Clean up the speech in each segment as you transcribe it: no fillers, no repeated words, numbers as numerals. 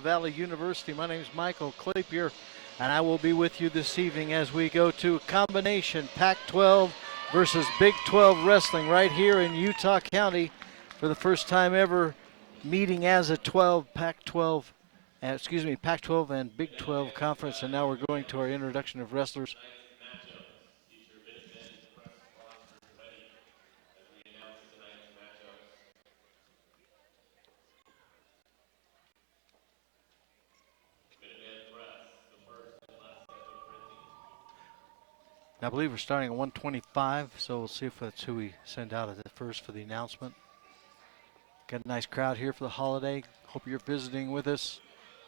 Valley University. My name is Michael Clapier, and I will be with you this evening as we go to combination Pac-12 versus Big 12 wrestling right here in Utah County for the first time ever meeting as a Pac-12 and Big 12 conference. And now we're going to our introduction of wrestlers. I believe we're starting at 125, so we'll see if that's who we send out at the first for the announcement. Got a nice crowd here for the holiday. Hope you're visiting with us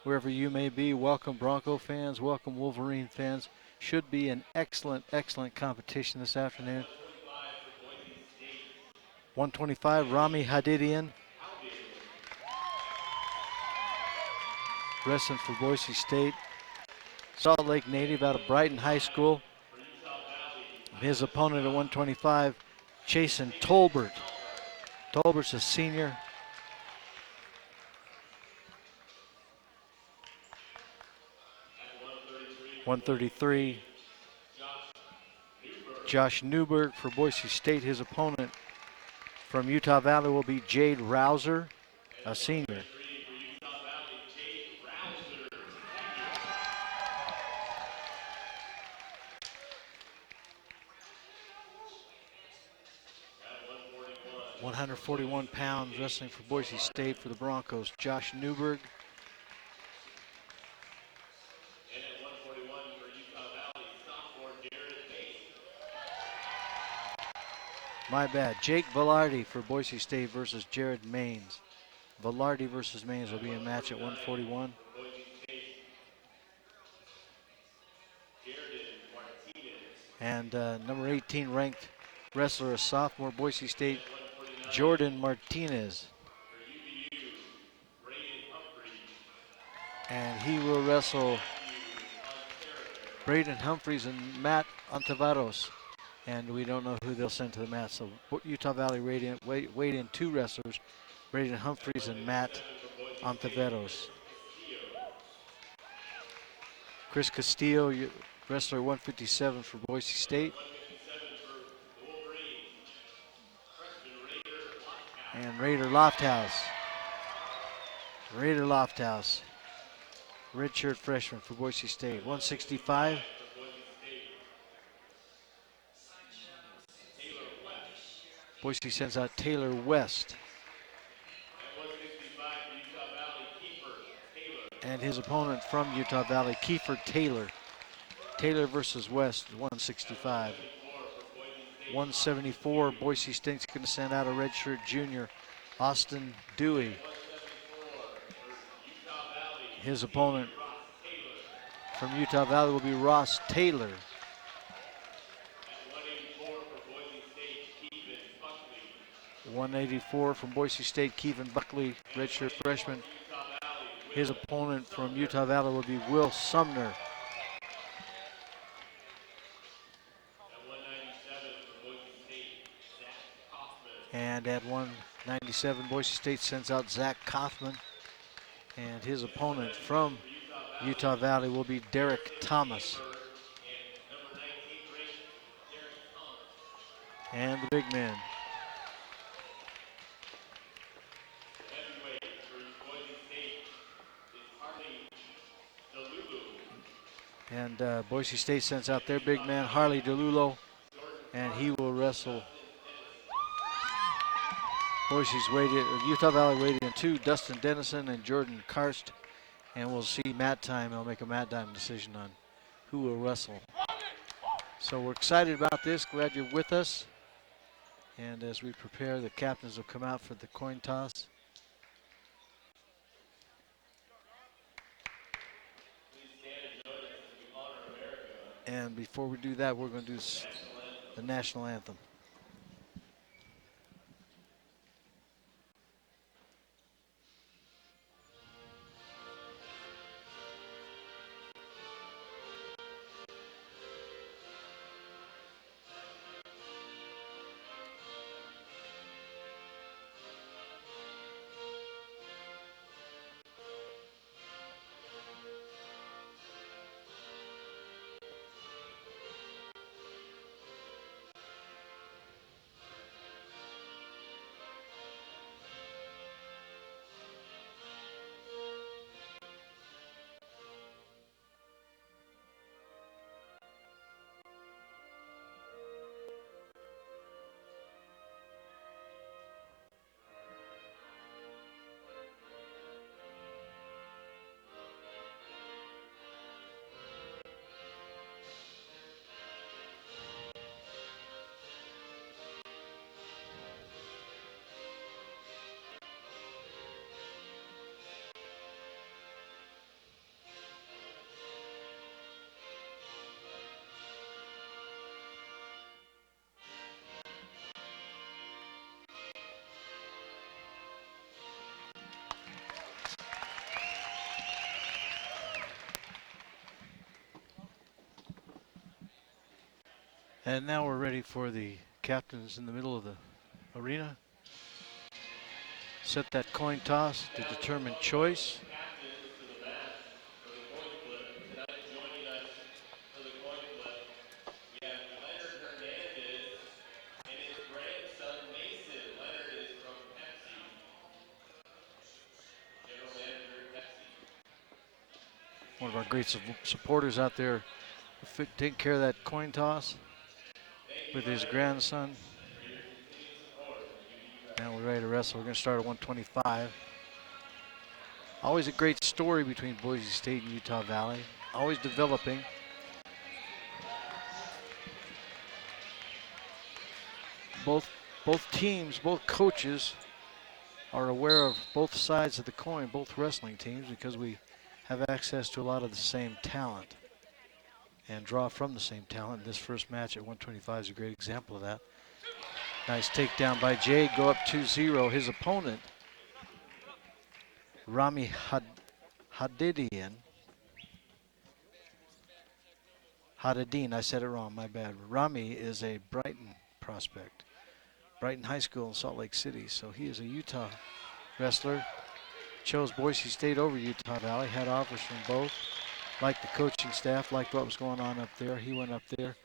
wherever you may be. Welcome Bronco fans, welcome Wolverine fans. Should be an excellent, excellent competition this afternoon. 125, Rami Hadidian, wrestling for Boise State. Salt Lake native out of Brighton High School. His opponent at 125, Chasen Tolbert. Tolbert's a senior. .133, Josh Newberg for Boise State. His opponent from Utah Valley will be Jade Rouser, a senior. .141 pounds, wrestling for Boise State for the Broncos, Josh Newberg. My bad. Jake Velarde for Boise State versus Jared Maines. Velarde versus Maines will be a match at 141. And number 18 ranked wrestler, a sophomore, Boise State, Jordan Martinez. And he will wrestle Braden Humphreys and Matt Ontiveros. And we don't know who they'll send to the mat. So Utah Valley Radiant weighed in two wrestlers, Braden Humphreys and Matt Ontiveros. Chris Castillo, wrestler 157 for Boise State. And Raider Lofthouse. Redshirt freshman for Boise State, 165. Boise sends out Taylor West. And his opponent from Utah Valley, Kiefer Taylor. Taylor versus West, 165. 174, Boise State's going to send out a redshirt junior, Austin Dewey. His opponent from Utah Valley will be Ross Taylor. 184 from Boise State, Kevin Buckley, redshirt freshman. His opponent from Utah Valley will be Will Sumner. And at 197, Boise State sends out Zach Kaufman. And his opponent from Utah Valley will be Derek Thomas. And the big man. And Boise State sends out their big man, Harley DeLulo, and he will wrestle Utah Valley weighed in two, Dustin Dennison and Jordan Karst. And we'll see mat time. They'll make a mat time decision on who will wrestle. So we're excited about this. Glad you're with us. And as we prepare, the captains will come out for the coin toss. And before we do that, we're going to do the national anthem. And now we're ready for the captains in the middle of the arena. Set that coin toss to determine choice. One of our great supporters out there taking care of that coin toss with his grandson. Now we're ready to wrestle. We're going to start at 125. Always a great story between Boise State and Utah Valley. Always developing. Both teams, both coaches are aware of both sides of the coin, both wrestling teams, because we have access to a lot of the same talent and draw from the same talent. This first match at 125 is a great example of that. Nice takedown by Jade, go up 2-0. His opponent, Rami Hadidin, I said it wrong, my bad. Rami is a Brighton prospect. Brighton High School in Salt Lake City, so he is a Utah wrestler. Chose Boise State over Utah Valley, had offers from both. Liked the coaching staff, liked what was going on up there. He went up there.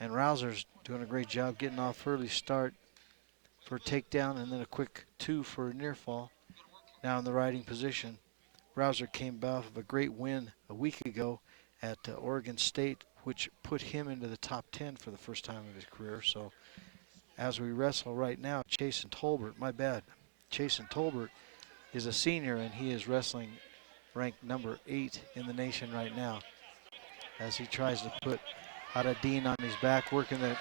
And Rouser's doing a great job getting off early start for a takedown and then a quick 2 for a near fall. Now in the riding position. Rouser came off of a great win a week ago at Oregon State, which put him into the top 10 for the first time in his career. So as we wrestle right now, Chasen Tolbert Tolbert is a senior, and he is wrestling ranked number 8 in the nation right now as he tries to put Haradin on his back, working the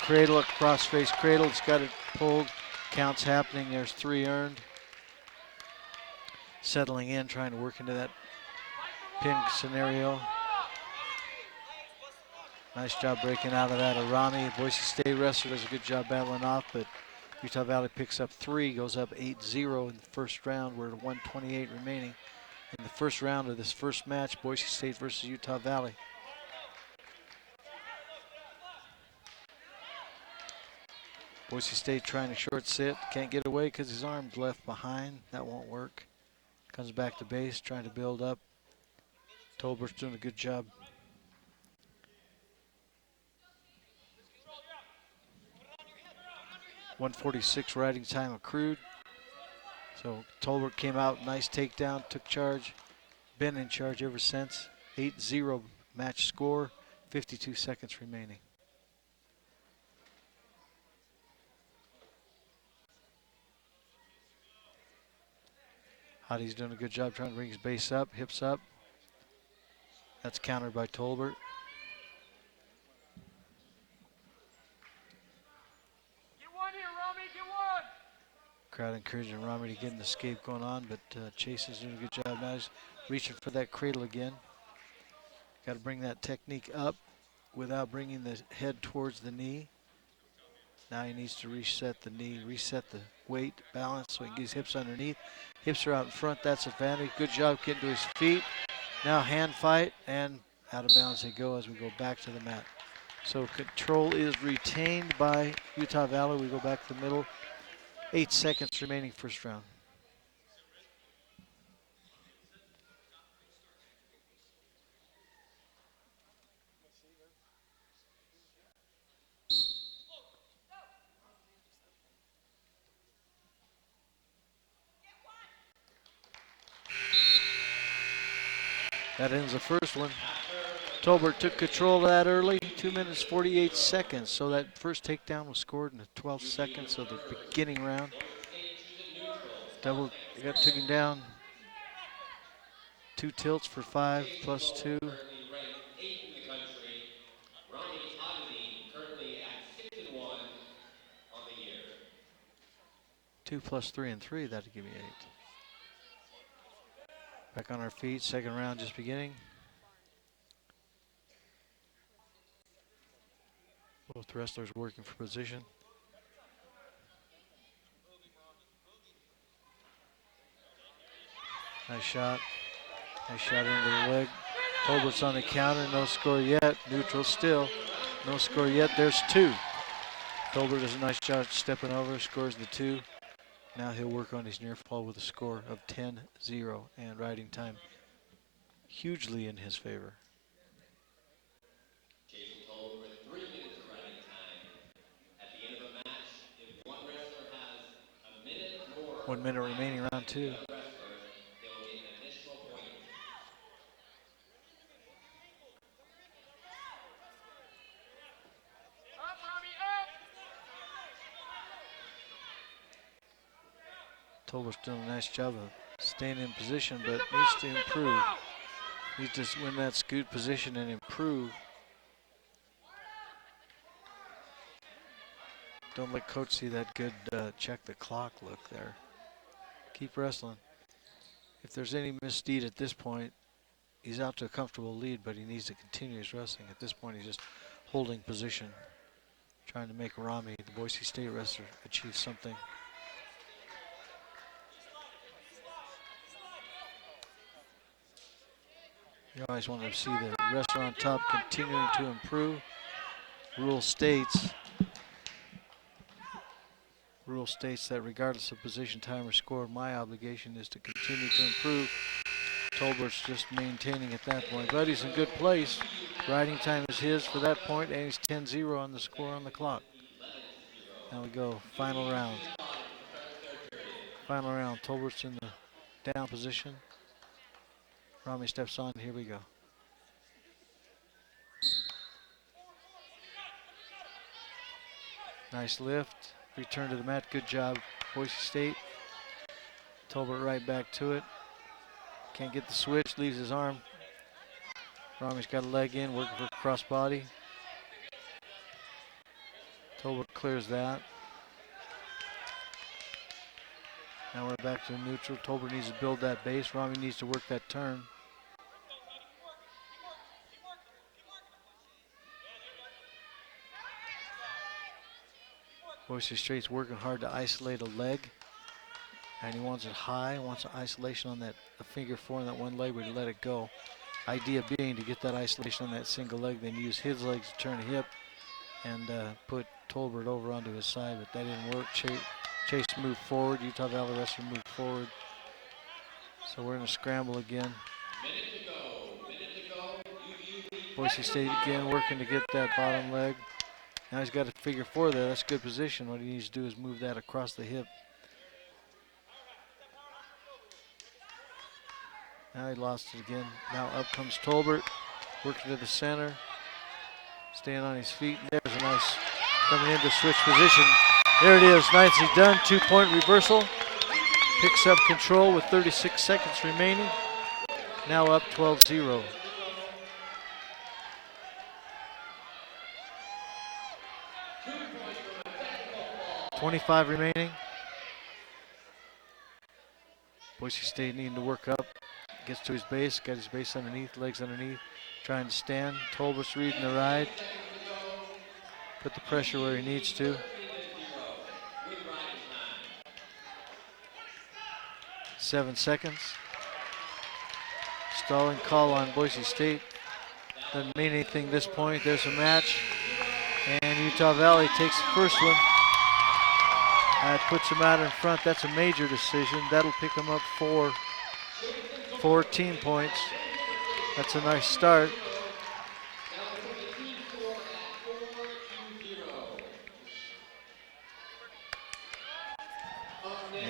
cradle, cross-face cradle. It's got it pulled. Counts happening. There's 3 earned. Settling in, trying to work into that pin scenario. Nice job breaking out of that. Arami, Boise State wrestler, does a good job battling off, but Utah Valley picks up 3, goes up 8-0 in the first round. We're at 128 remaining in the first round of this first match, Boise State versus Utah Valley. Boise State trying to short sit, can't get away because his arm's left behind. That won't work. Comes back to base, trying to build up. Tolbert's doing a good job. .146 riding time accrued. So Tolbert came out, nice takedown, took charge. Been in charge ever since. 8-0 match score, 52 seconds remaining. Hadi's doing a good job trying to bring his base up, hips up. That's countered by Tolbert. Get one here, Rami, get one! Crowd encouraging Rami to get an escape going on, but Chase is doing a good job now. He's reaching for that cradle again. Got to bring that technique up without bringing the head towards the knee. Now he needs to reset the knee, reset the weight, balance, so he can get his hips underneath. Hips are out in front, that's advantage. Good job getting to his feet. Now hand fight, and out of bounds they go as we go back to the mat. So control is retained by Utah Valley. We go back to the middle. 8 seconds remaining first round. That ends the first one. Tolbert took control of that early, 2 minutes 48 seconds. So that first takedown was scored in the 12th seconds of the beginning round. Took him down. 2 tilts for 5 plus 2. 2 plus 3 and 3, that'd give me 8. Back on our feet, second round just beginning. Both wrestlers working for position. Nice shot. Nice shot into the leg. Tolbert's on the counter, no score yet. Neutral still, no score yet. There's 2. Tolbert does a nice job stepping over, scores the 2. Now he'll work on his near fall with a score of 10-0 and riding time hugely in his favor. 1 minute remaining, round 2. Up, Romy, up! Tolbert's doing a nice job of staying in position, but needs to improve. Needs to win that scoot position and improve. Don't let coach see that good check the clock look there. Keep wrestling. If there's any misdeed at this point, he's out to a comfortable lead, but he needs to continue his wrestling. At this point, he's just holding position, trying to make Rami, the Boise State wrestler, achieve something. You always want to see the wrestler on top continuing to improve. Rule states that regardless of position, time, or score, my obligation is to continue to improve. Tolbert's just maintaining at that point, but he's in good place. Riding time is his for that point, and he's 10-0 on the score on the clock. Now we go, final round. Final round, Tolbert's in the down position. Rami steps on, here we go. Nice lift, return to the mat, good job, Boise State. Tolbert right back to it. Can't get the switch, leaves his arm. Rami's got a leg in, working for crossbody. Tolbert clears that. Now we're back to neutral. Tolbert needs to build that base. Rami needs to work that turn. Boise State's working hard to isolate a leg. And he wants it high, wants isolation on that the finger 4 on that one leg, but he let it go. Idea being to get that isolation on that single leg, then use his legs to turn a hip and put Tolbert over onto his side, but that didn't work. Chase moved forward, Utah Valley wrestler moved forward. So we're in a scramble again. Boise State again working to get that bottom leg. Now he's got a figure 4 there, that's good position. What he needs to do is move that across the hip. Now he lost it again. Now up comes Tolbert, working to the center, staying on his feet. There's a nice coming in to switch position. There it is, nicely done. 2-point reversal. Picks up control with 36 seconds remaining. Now up 12-0. .25 remaining. Boise State needing to work up. Gets to his base, got his base underneath, legs underneath, trying to stand. Tolbert's reading the ride. Put the pressure where he needs to. 7 seconds. Stalling call on Boise State. Doesn't mean anything at this point. There's a match. And Utah Valley takes the first one. That puts them out in front. That's a major decision. That'll pick them up 14 points. That's a nice start.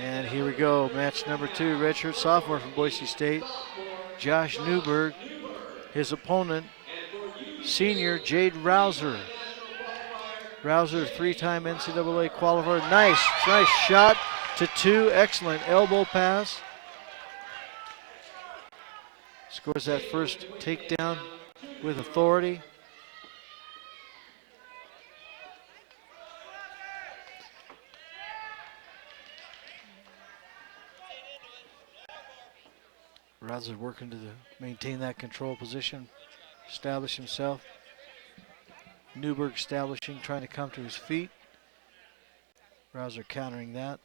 And here we go, match number 2, redshirt sophomore from Boise State, Josh Newberg. His opponent, senior Jade Rouser. Rouser, 3-time NCAA qualifier. Nice shot to 2, excellent elbow pass. Scores that first takedown with authority. Rouser working to maintain that control position, establish himself. Newberg establishing, trying to come to his feet. Rouser countering that.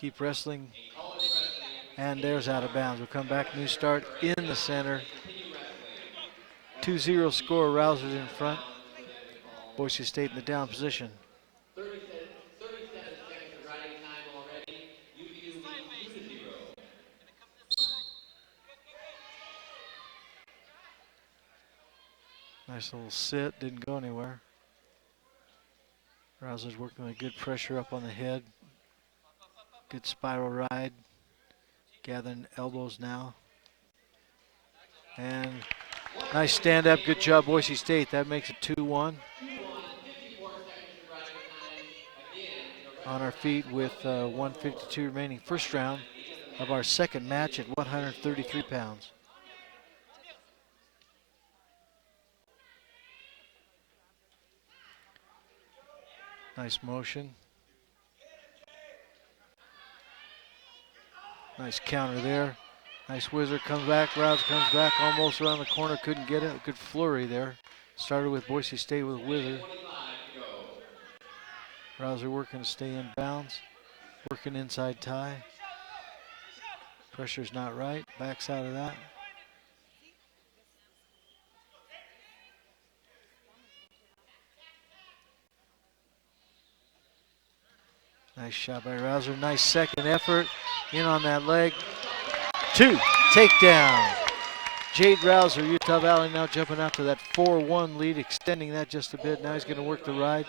Keep wrestling. And there's out of bounds. We'll come back, new start in the center. 2-0 score, Rousers in front. Boise State in the down position. 37 seconds of riding time already. UVU leads 2-0. Nice little sit, didn't go anywhere. Rousers working with good pressure up on the head. Good spiral ride. Gathering elbows now. And nice stand up, good job Boise State. That makes it 2-1. On our feet with 152 remaining. First round of our second match at 133 pounds. Nice motion. Nice counter there. Nice whizzer, comes back, Rouse comes back, almost around the corner, couldn't get it. A good flurry there. Started with Boise State with whizzer. Rouser working to stay in bounds. Working inside tie. Pressure's not right, backs out of that. Nice shot by Rouser, nice second effort. In on that leg. 2, takedown. Jade Rouser, Utah Valley now jumping out to that 4-1 lead, extending that just a bit. Now he's going to work the ride.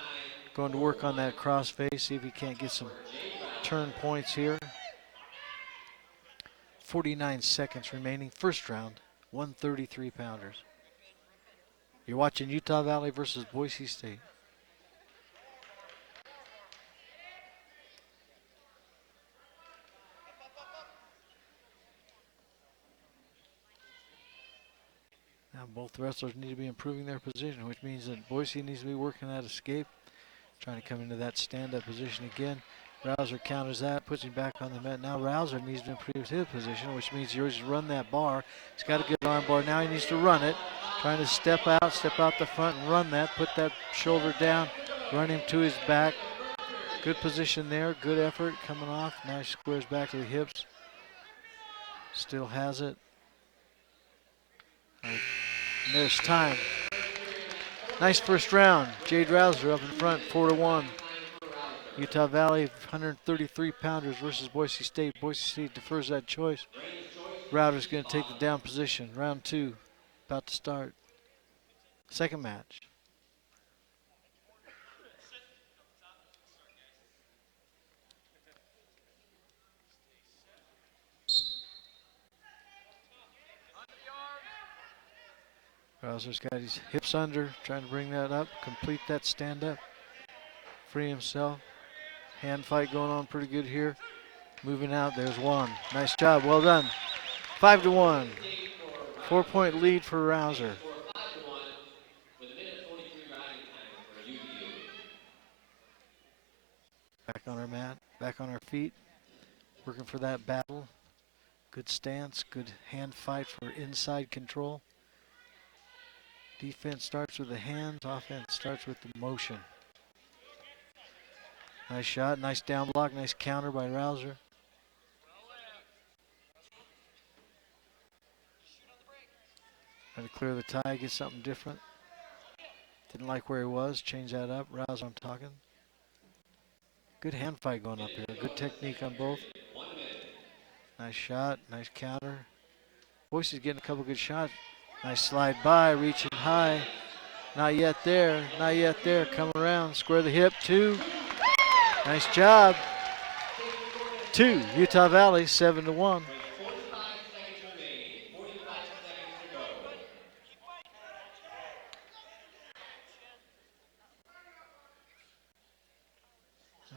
Going to work on that cross face, see if he can't get some turn points here. 49 seconds remaining, first round, 133 pounders. You're watching Utah Valley versus Boise State. Now both wrestlers need to be improving their position, which means that Boise needs to be working that escape, trying to come into that stand-up position again. Rouser counters that, puts him back on the mat. Now Rouser needs to improve his position, which means he needs to run that bar. He's got a good arm bar. Now he needs to run it. Trying to step out the front and run that. Put that shoulder down, run him to his back. Good position there, good effort coming off. Nice squares back to the hips. Still has it. And there's time. Nice first round. Jade Rouser up in front, 4-1. Utah Valley, 133 pounders versus Boise State. Boise State defers that choice. Router's going to take the down position. Round 2, about to start. Second match. Rouser's got his hips under, trying to bring that up, complete that stand up, free himself. Hand fight going on pretty good here. Moving out, there's one. Nice job, well done. 5-1. 4-point lead for Rouser. Back on our mat, back on our feet, working for that battle. Good stance, good hand fight for inside control. Defense starts with the hands, offense starts with the motion. Nice shot, nice down block, nice counter by Rouser. Trying to clear the tie, get something different. Didn't like where he was, change that up. Rouser, I'm talking. Good hand fight going up here, good technique on both. Nice shot, nice counter. Boise's getting a couple good shots. Nice slide by, reaching high. Not yet there, not yet there. Come around, square the hip, 2. Nice job. 2, Utah Valley, 7-1.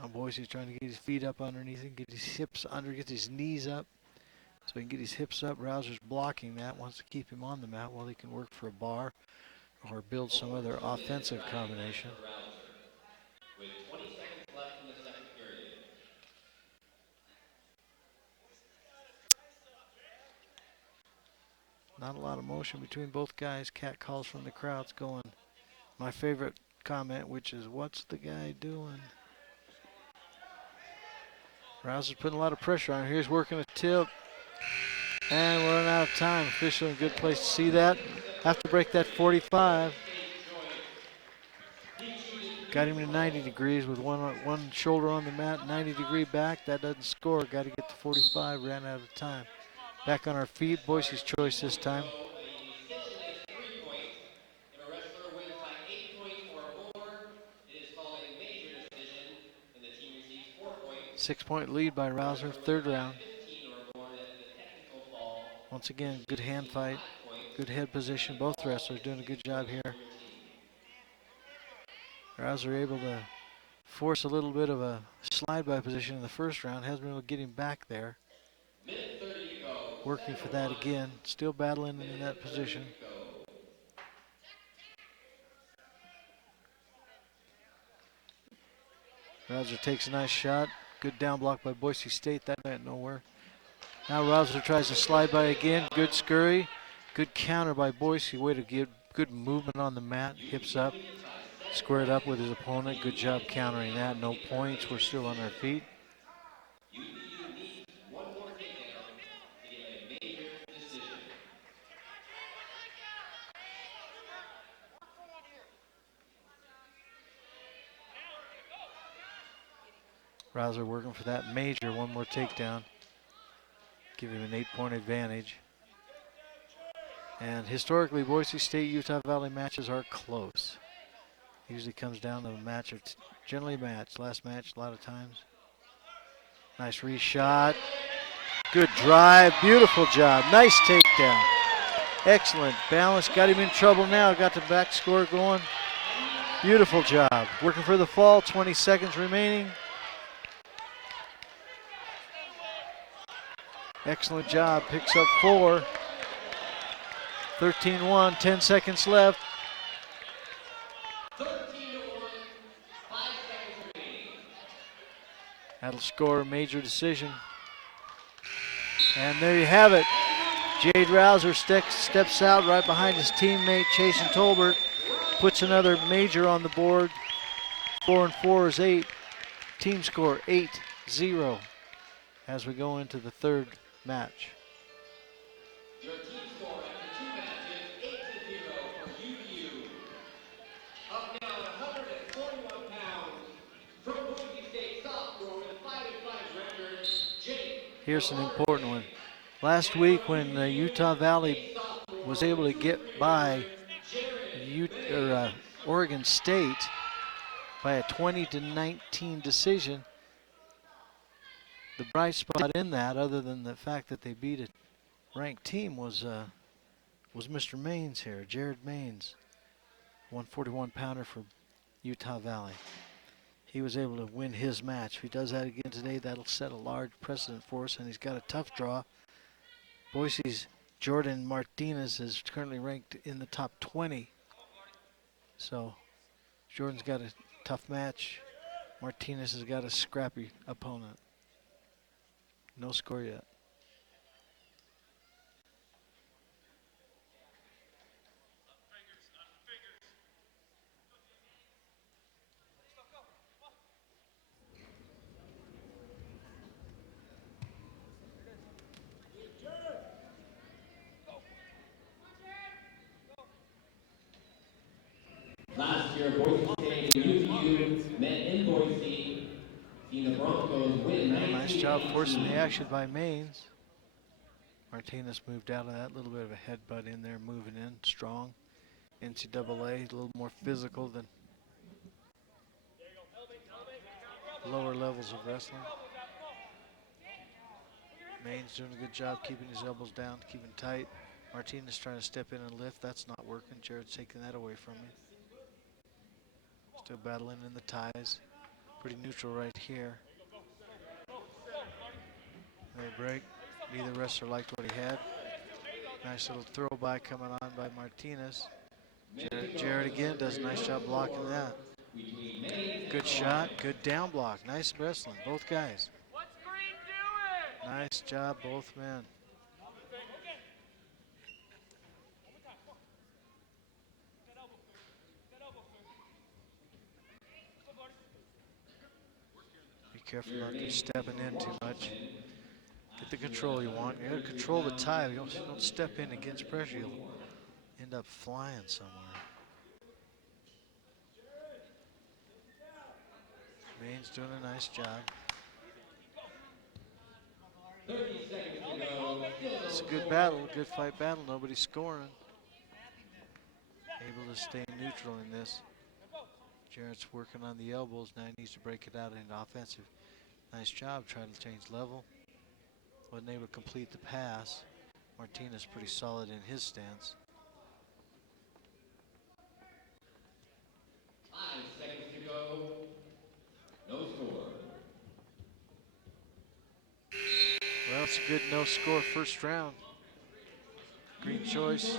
Now Boise's trying to get his feet up underneath him, get his hips under, get his knees up. So he can get his hips up. Rouser's blocking that, wants to keep him on the mat while he can work for a bar or build some other offensive combination. With 20 seconds left in the second period. Not a lot of motion between both guys. Cat calls from the crowds going. My favorite comment, which is, what's the guy doing? Rouser's putting a lot of pressure on. Here's working a tip. And we're running out of time. Official in a good place to see that. Have to break that 45. Got him to 90 degrees with one shoulder on the mat, 90-degree back. That doesn't score. Got to get to 45. Ran out of time. Back on our feet. Boise's choice this time. If a wrestler wins by 8 points or more, it is called a major decision, and the team receives 4 points. 6-point lead by Rouser, third round. 15 or more, that is a technical fall. Once again, good hand fight, good head position. Both wrestlers doing a good job here. Rouser able to force a little bit of a slide by position in the first round. Hasn't been able to get him back there. Working for that again. Still battling in that position. Rouser takes a nice shot. Good down block by Boise State. That went nowhere. Now Rouser tries to slide by again. Good scurry. Good counter by Boise. Way to get good movement on the mat. Hips up. Squared up with his opponent. Good job countering that. No points. We're still on our feet. One more takedown to get a major decision. Rouser working for that major. One more takedown. Give him an 8-point advantage. And historically, Boise State, Utah Valley matches are close. Usually comes down to a match, or generally a match. Last match, a lot of times. Nice reshot. Good drive. Beautiful job. Nice takedown. Excellent balance. Got him in trouble now. Got the back score going. Beautiful job. Working for the fall. 20 seconds remaining. Excellent job. Picks up 4. 13-1. 10 seconds left. 13-1, 5 seconds remaining. That'll score a major decision. And there you have it. Jade Rouser steps out right behind his teammate Chasen Tolbert. Puts another major on the board. 4 and 4 is 8. Team score 8-0 as we go into the third match. Your team score after 2 matches, 8-0 for UVU. Up now at 141 pounds, from Boise State sophomore with a 5-5 record, Jake. Here's an important one. Last week when Utah Valley was able to get by Oregon State by a 20-19 decision, the bright spot in that, other than the fact that they beat a ranked team, was Mr. Maines here, Jared Maines, 141-pounder for Utah Valley. He was able to win his match. If he does that again today, that'll set a large precedent for us, and he's got a tough draw. Boise's Jordan Martinez is currently ranked in the top 20. So Jordan's got a tough match. Martinez has got a scrappy opponent. No score yet. Last year, Boise State and UVU met in Boise. Seen the Broncos win 19. Nice job forcing the action by Maines. Martinez moved out of that. Little bit of a headbutt in there, moving in strong. NCAA, a little more physical than lower levels of wrestling. Maines doing a good job keeping his elbows down, keeping tight. Martinez trying to step in and lift. That's not working. Jared's taking that away from him. Still battling in the ties. Pretty neutral right here. They break. Neither wrestler liked what he had. Nice little throw by coming on by Martinez. Jared again does a nice job blocking that. Good shot, good down block. Nice wrestling, both guys. Nice job, both men. Be careful not to stepping in too much. Get the control you want. You got to control the tie. You don't step in against pressure. You'll end up flying somewhere. Maine's doing a nice job. 30 seconds to go. It's a good battle, a good fight battle. Nobody's scoring. Able to stay neutral in this. Jarrett's working on the elbows. Now he needs to break it out into offensive. Nice job trying to change level. Wasn't able to complete the pass. Martinez pretty solid in his stance. 5 seconds to go. No score. Well, it's a good no score first round. Green choice,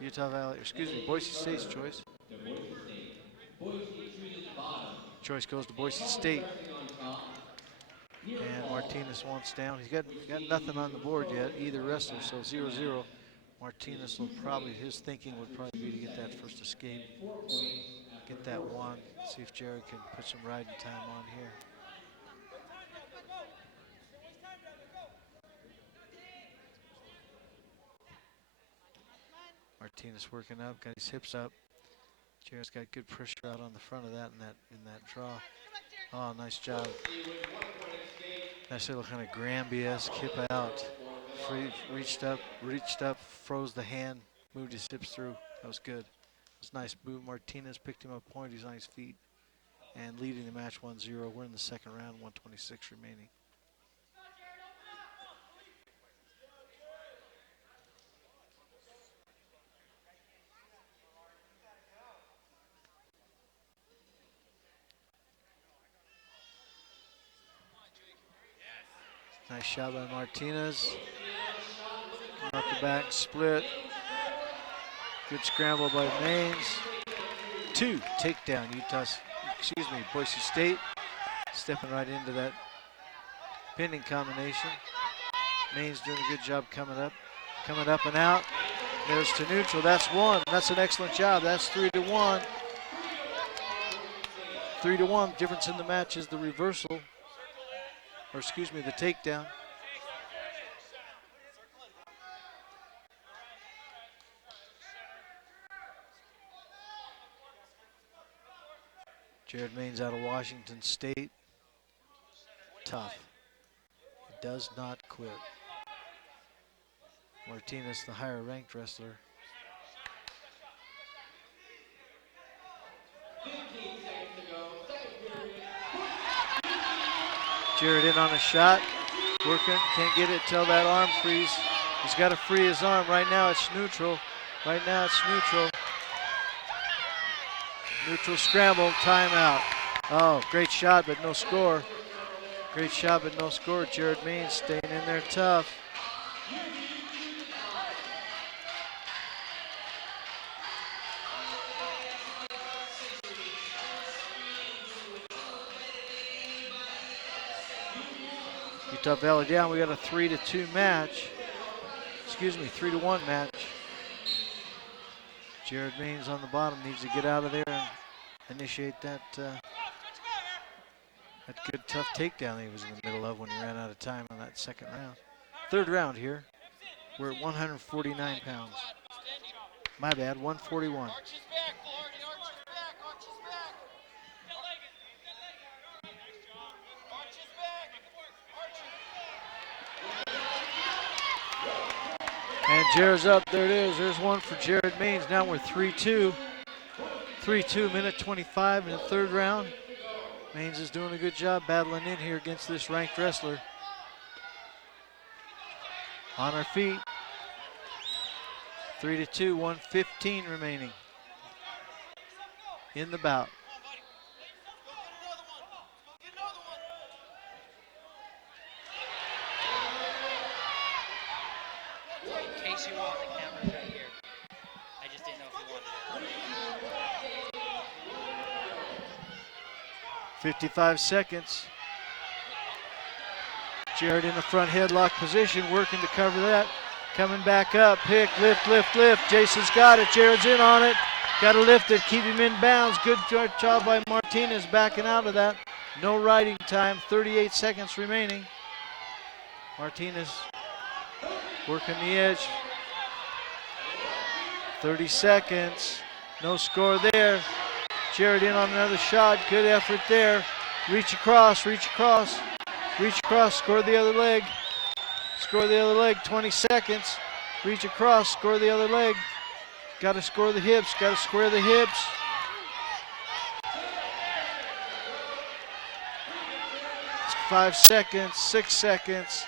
Utah Valley, Boise State's choice. To Boise State. Boise treated bottom. Choice goes to Boise State. Pressing on top. And Martinez wants down. He's got nothing on the board yet, either wrestler, so 0-0. Martinez will probably, his thinking would probably be to get that first escape. 4 points. Get that one, see if Jared can put some riding time on here. Martinez working up, got his hips up. Jared's got good pressure out on the front of that in that draw. Oh, nice job. Nice little kind of Granby-esque hip out. Reached up, froze the hand, moved his hips through. That was good. It was nice move. Martinez picked him up point. He's on his feet and leading the match 1-0. We're in the second round, 1:26 remaining. Nice shot by Martinez. Come up the back, split. Good scramble by Maines. 2 takedown, Boise State. Stepping right into that pinning combination. Maines doing a good job coming up and out. There's to neutral, that's one. That's an excellent job, that's 3-1. 3-1, difference in the match is the reversal. Or the takedown. Jared Maines out of Washington State. Tough. He does not quit. Martinez, the higher ranked wrestler. 15 seconds to go. Second period. Jared in on a shot, working, can't get it till that arm frees. He's got to free his arm. Right now it's neutral. Neutral scramble, timeout. Oh, great shot, but no score. Jared Maines staying in there tough. Utah Valley down. We got a 3-2 match. 3-1 match. Jared Maines on the bottom needs to get out of there and initiate that good tough takedown he was in the middle of when he ran out of time on that second round. Third round here. We're at 149 pounds. My bad, 141. And Jared's up. There it is. There's one for Jared Maines. Now we're 3-2. 3-2, minute 25 in the third round. Maines is doing a good job battling in here against this ranked wrestler. On our feet. 3-2, 1:15 remaining in the bout. In case you want the cameras right here. I just didn't know if you wanted it. 55 seconds. Jared in the front headlock position, working to cover that. Coming back up, pick, lift. Jason's got it, Jared's in on it. Got to lift it, keep him in bounds. Good job by Martinez backing out of that. No riding time, 38 seconds remaining. Martinez working the edge. 30 seconds. No score there. Jared in on another shot. Good effort there. Reach across, reach across, reach across, score the other leg. Score the other leg, 20 seconds. Reach across, score the other leg. Got to score the hips, got to square the hips. It's 5 seconds, 6 seconds.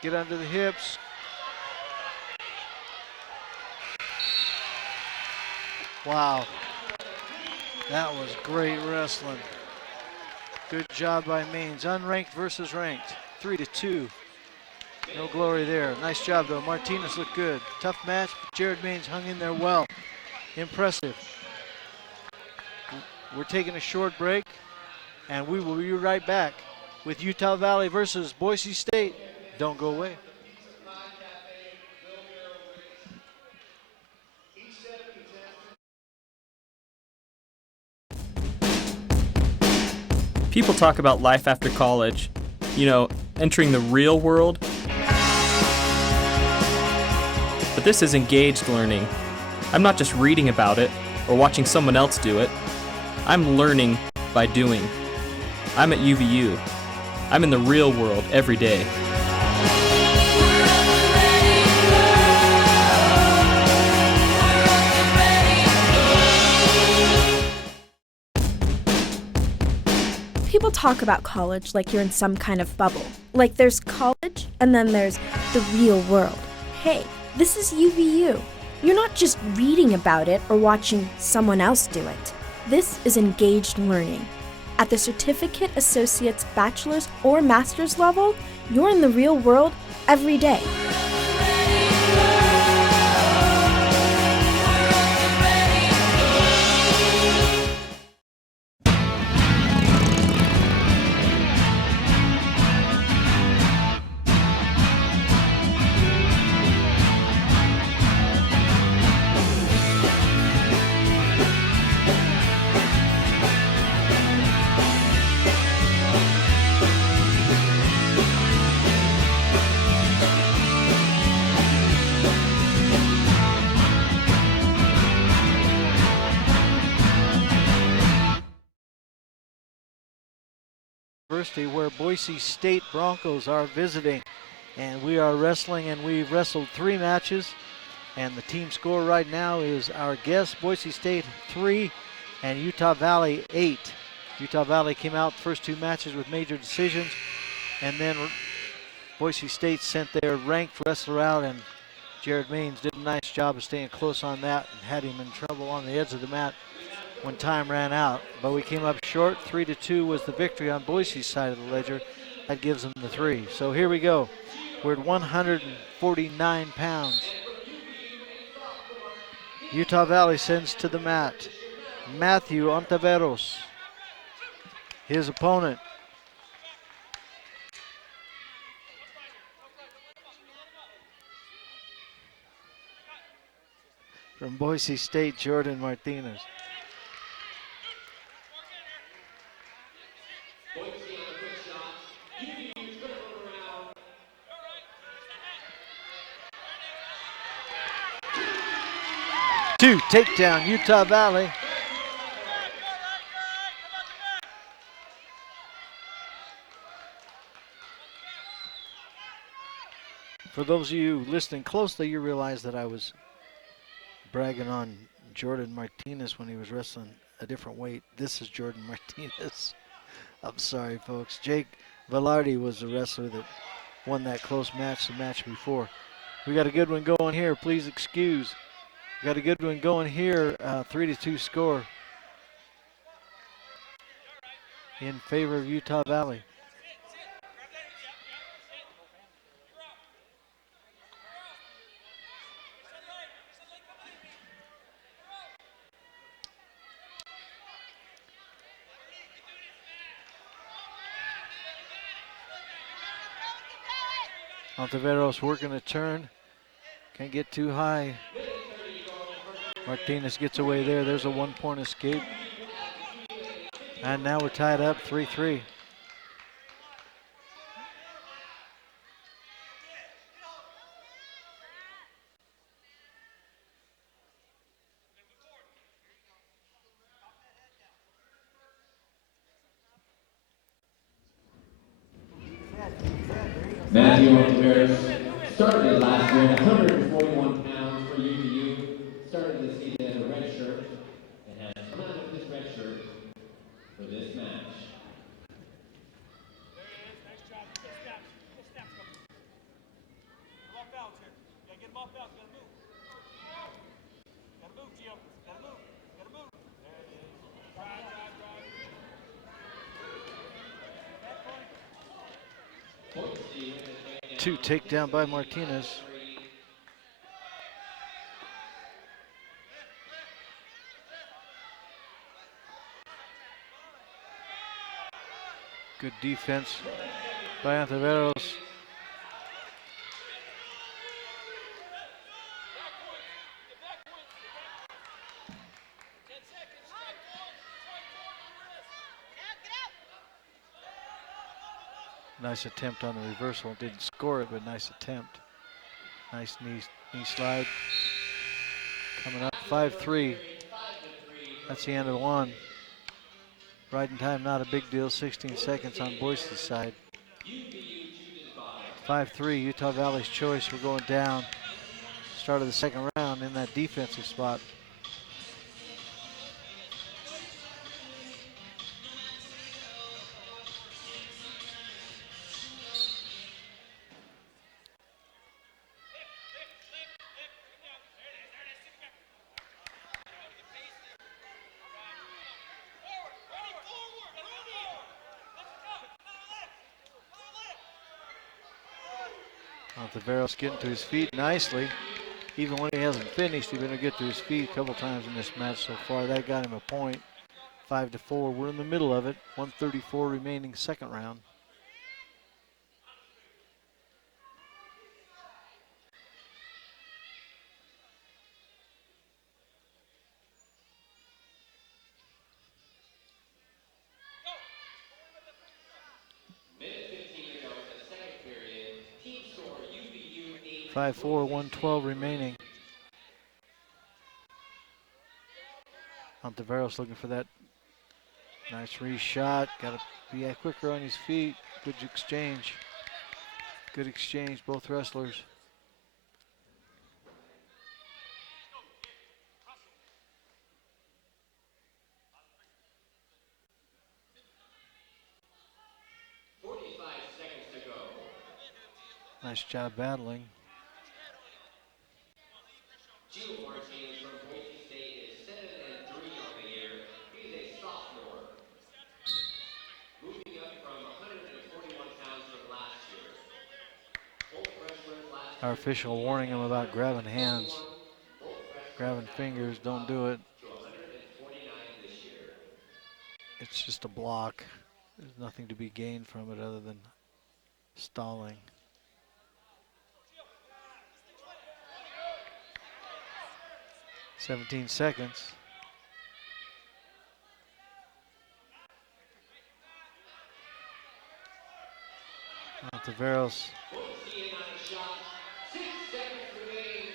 Get under the hips. Wow. That was great wrestling. Good job by Means. Unranked versus ranked. 3-2. No glory there. Nice job though. Martinez looked good. Tough match, but Jared Means hung in there well. Impressive. We're taking a short break, and we will be right back with Utah Valley versus Boise State. Don't go away. People talk about life after college, you know, entering the real world. But this is engaged learning. I'm not just reading about it or watching someone else do it. I'm learning by doing. I'm at UVU. I'm in the real world every day. People talk about college like you're in some kind of bubble. Like there's college, and then there's the real world. Hey, this is UVU. You're not just reading about it or watching someone else do it. This is engaged learning. At the certificate, associate's, bachelor's, or master's level, you're in the real world every day. Where Boise State Broncos are visiting, and we are wrestling, and we've wrestled 3 matches, and the team score right now is our guest Boise State 3 and Utah Valley 8. Utah Valley came out the first 2 matches with major decisions, and then Boise State sent their ranked wrestler out, and Jared Means did a nice job of staying close on that and had him in trouble on the edge of the mat when time ran out. But we came up short. 3-2 was the victory on Boise's side of the ledger. That gives them the 3. So here we go. We're at 149 pounds. Utah Valley sends to the mat Matthew Ontiveros. His opponent, from Boise State, Jordan Martinez. Two takedown, Utah Valley. For those of you listening closely, you realize that I was bragging on Jordan Martinez when he was wrestling a different weight. This is Jordan Martinez. I'm sorry, folks. Jake Velarde was the wrestler that won that close match the match before. We got a good one going here. Please excuse. We got a good one going here. 3-2 score in favor of Utah Valley. Ontiveros working a turn. Can't get too high. Martinez gets away there. There's a 1-point escape. And now we're tied up 3-3. Matthew Ontiveros started his last year at 141 pounds for UVU. Started the season as a red shirt and has come out of his red shirt for this match. Two takedown by Martinez. Good defense by Ontiveros. Nice attempt on the reversal. Didn't score it, but nice attempt. Nice knee slide. Coming up 5-3. That's the end of one. Riding time, not a big deal. 16 seconds on Boise's side. 5-3, Utah Valley's choice. We're going down. Start of the second round in that defensive spot. Ontiveros getting to his feet nicely. Even when he hasn't finished, he's going to get to his feet a couple times in this match so far. That got him a point. 5-4. We're in the middle of it. 1:34 remaining second round. Minute 15 to go in the second period. Team score UVU 5-4, 112 remaining. Ontiveros looking for that nice reshot. Got to be quicker on his feet. Good exchange. Good exchange, both wrestlers. Nice job battling. Gio Martinez from Boise State is 7-3 on the year. He's a sophomore. Moving up from 141 pounds from last year. Both wrestlers last Our official warning him about grabbing hands. Grabbing fingers, don't do it. to 149 this year. It's just a block. There's nothing to be gained from it other than stalling. "17 seconds. Ontiveros. Boise on a shot. 6 seconds remaining.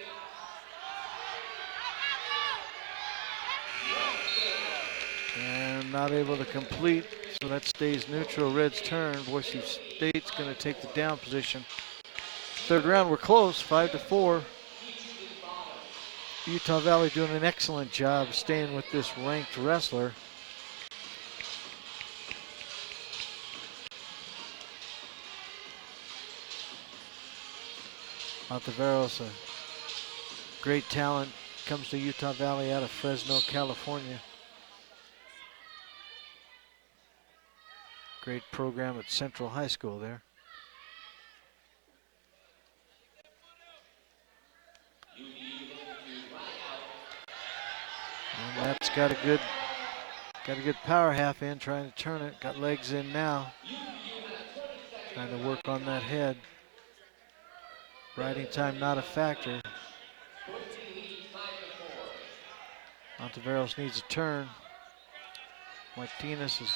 And not able to complete, so that stays neutral. Red's turn. Boise State's going to take the down position. Third round, we're close, 5-4. Utah Valley doing an excellent job staying with this ranked wrestler. Ontiveros, a great talent, comes to Utah Valley out of Fresno, California. Great program at Central High School there. And that's got a good power half in, trying to turn it. Got legs in now. Trying to work on that head. Riding time not a factor. Ontiveros needs a turn. Martinez is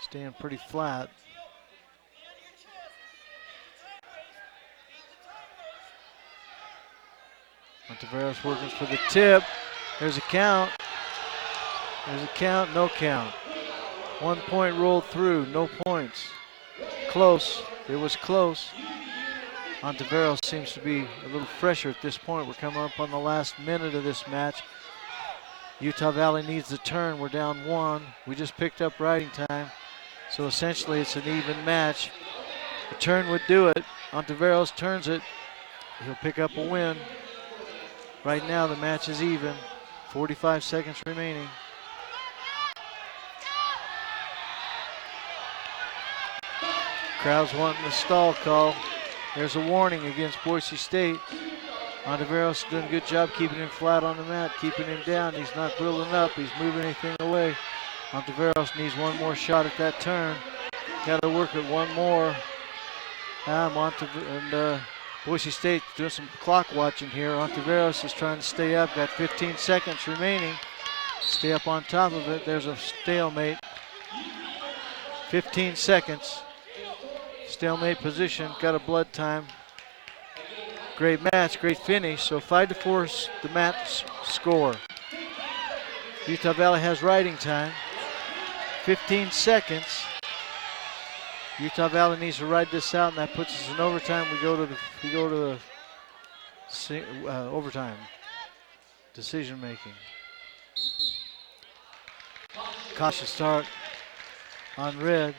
staying pretty flat. Ontiveros working for the tip. There's a count. There's a count, no count. 1 point rolled through, no points. Close, it was close. Ontiveros seems to be a little fresher at this point. We're coming up on the last minute of this match. Utah Valley needs the turn. We're down 1. We just picked up riding time. So essentially it's an even match. The turn would do it. Ontiveros turns it. He'll pick up a win. Right now the match is even. 45 seconds remaining. Crowd's wanting a stall call. There's a warning against Boise State. Ontiveros doing a good job keeping him flat on the mat, keeping him down. He's not building up. He's moving anything away. Ontiveros needs one more shot at that turn. Got to work it one more. Boise State doing some clock watching here. Ontiveros is trying to stay up. Got 15 seconds remaining. Stay up on top of it. There's a stalemate. 15 seconds. Stalemate position. Got a blood time. Great match, great finish. So 5-4 the match score. Utah Valley has riding time. 15 seconds. Utah Valley needs to ride this out, and that puts us in overtime. We go to the overtime decision making. Caution start on red.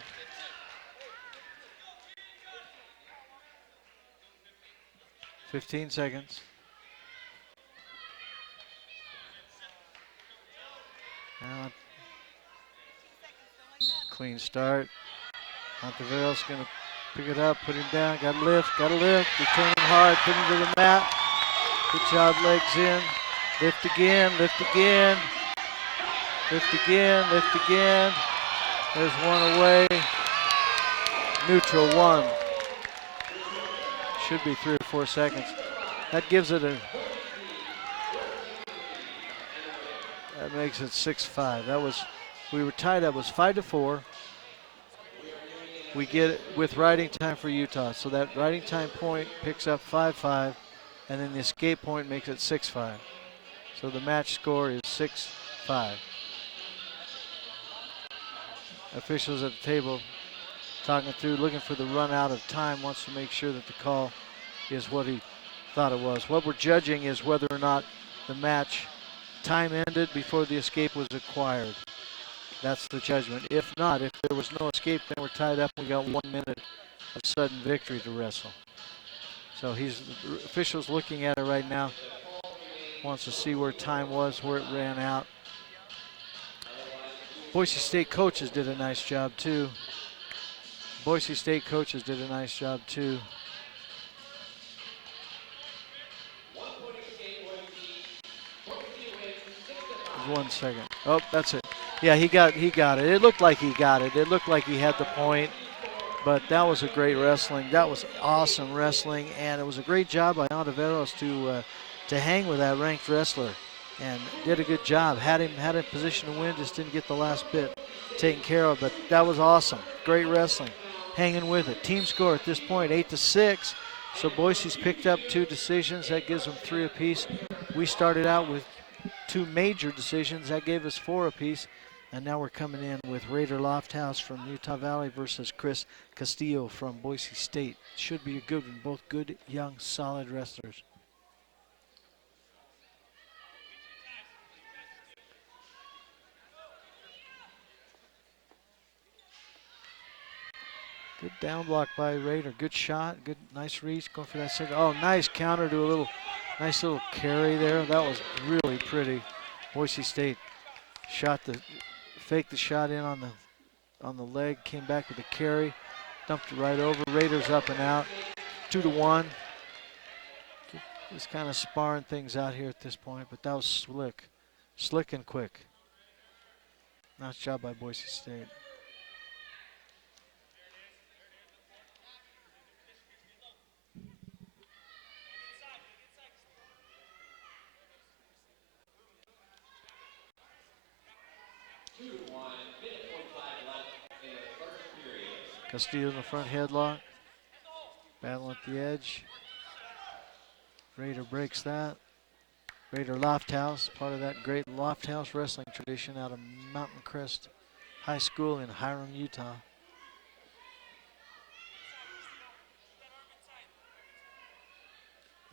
.15 seconds. Now, clean start. Ontiveros gonna pick it up, put him down, gotta lift, return him hard, put him to the mat. Good job, legs in. Lift again, lift again. Lift again, lift again. There's one away. Neutral 1. Should be 3 or 4 seconds. That gives it that makes it 6-5. We were tied up, it was 5-4. We get it with riding time for Utah. So that riding time point picks up 5-5, and then the escape point makes it 6-5. So the match score is 6-5. Officials at the table talking through, looking for the run out of time, wants to make sure that the call is what he thought it was. What we're judging is whether or not the match time ended before the escape was acquired. That's the judgment. If not, if there was no escape, then we're tied up and we got 1 minute of sudden victory to wrestle. So the official's looking at it right now, wants to see where time was, where it ran out. Boise State coaches did a nice job too. Boise State coaches did a nice job too. 1 second. Oh, that's it. Yeah, he got it. It looked like he got it. It looked like he had the point, but that was a great wrestling. That was awesome wrestling, and it was a great job by Ontiveros to hang with that ranked wrestler, and did a good job. Had him in position to win, just didn't get the last bit taken care of. But that was awesome. Great wrestling. Hanging with it. Team score at this point 8-6. So Boise's picked up 2 decisions. That gives them 3 apiece. We started out with 2 major decisions. That gave us 4 apiece. And now we're coming in with Raider Lofthouse from Utah Valley versus Chris Castillo from Boise State. Should be a good one. Both good, young, solid wrestlers. Good down block by Raider. Good shot. Good, nice reach. Going for that second. Oh, nice counter to a nice little carry there. That was really pretty. Boise State faked the shot in on the leg. Came back with a carry. Dumped it right over. Raiders up and out. 2-1. Just kind of sparring things out here at this point, but that was slick and quick. Nice job by Boise State. Castillo in the front headlock. Battle at the edge. Raider breaks that. Raider Lofthouse, part of that great Lofthouse wrestling tradition out of Mountain Crest High School in Hiram, Utah.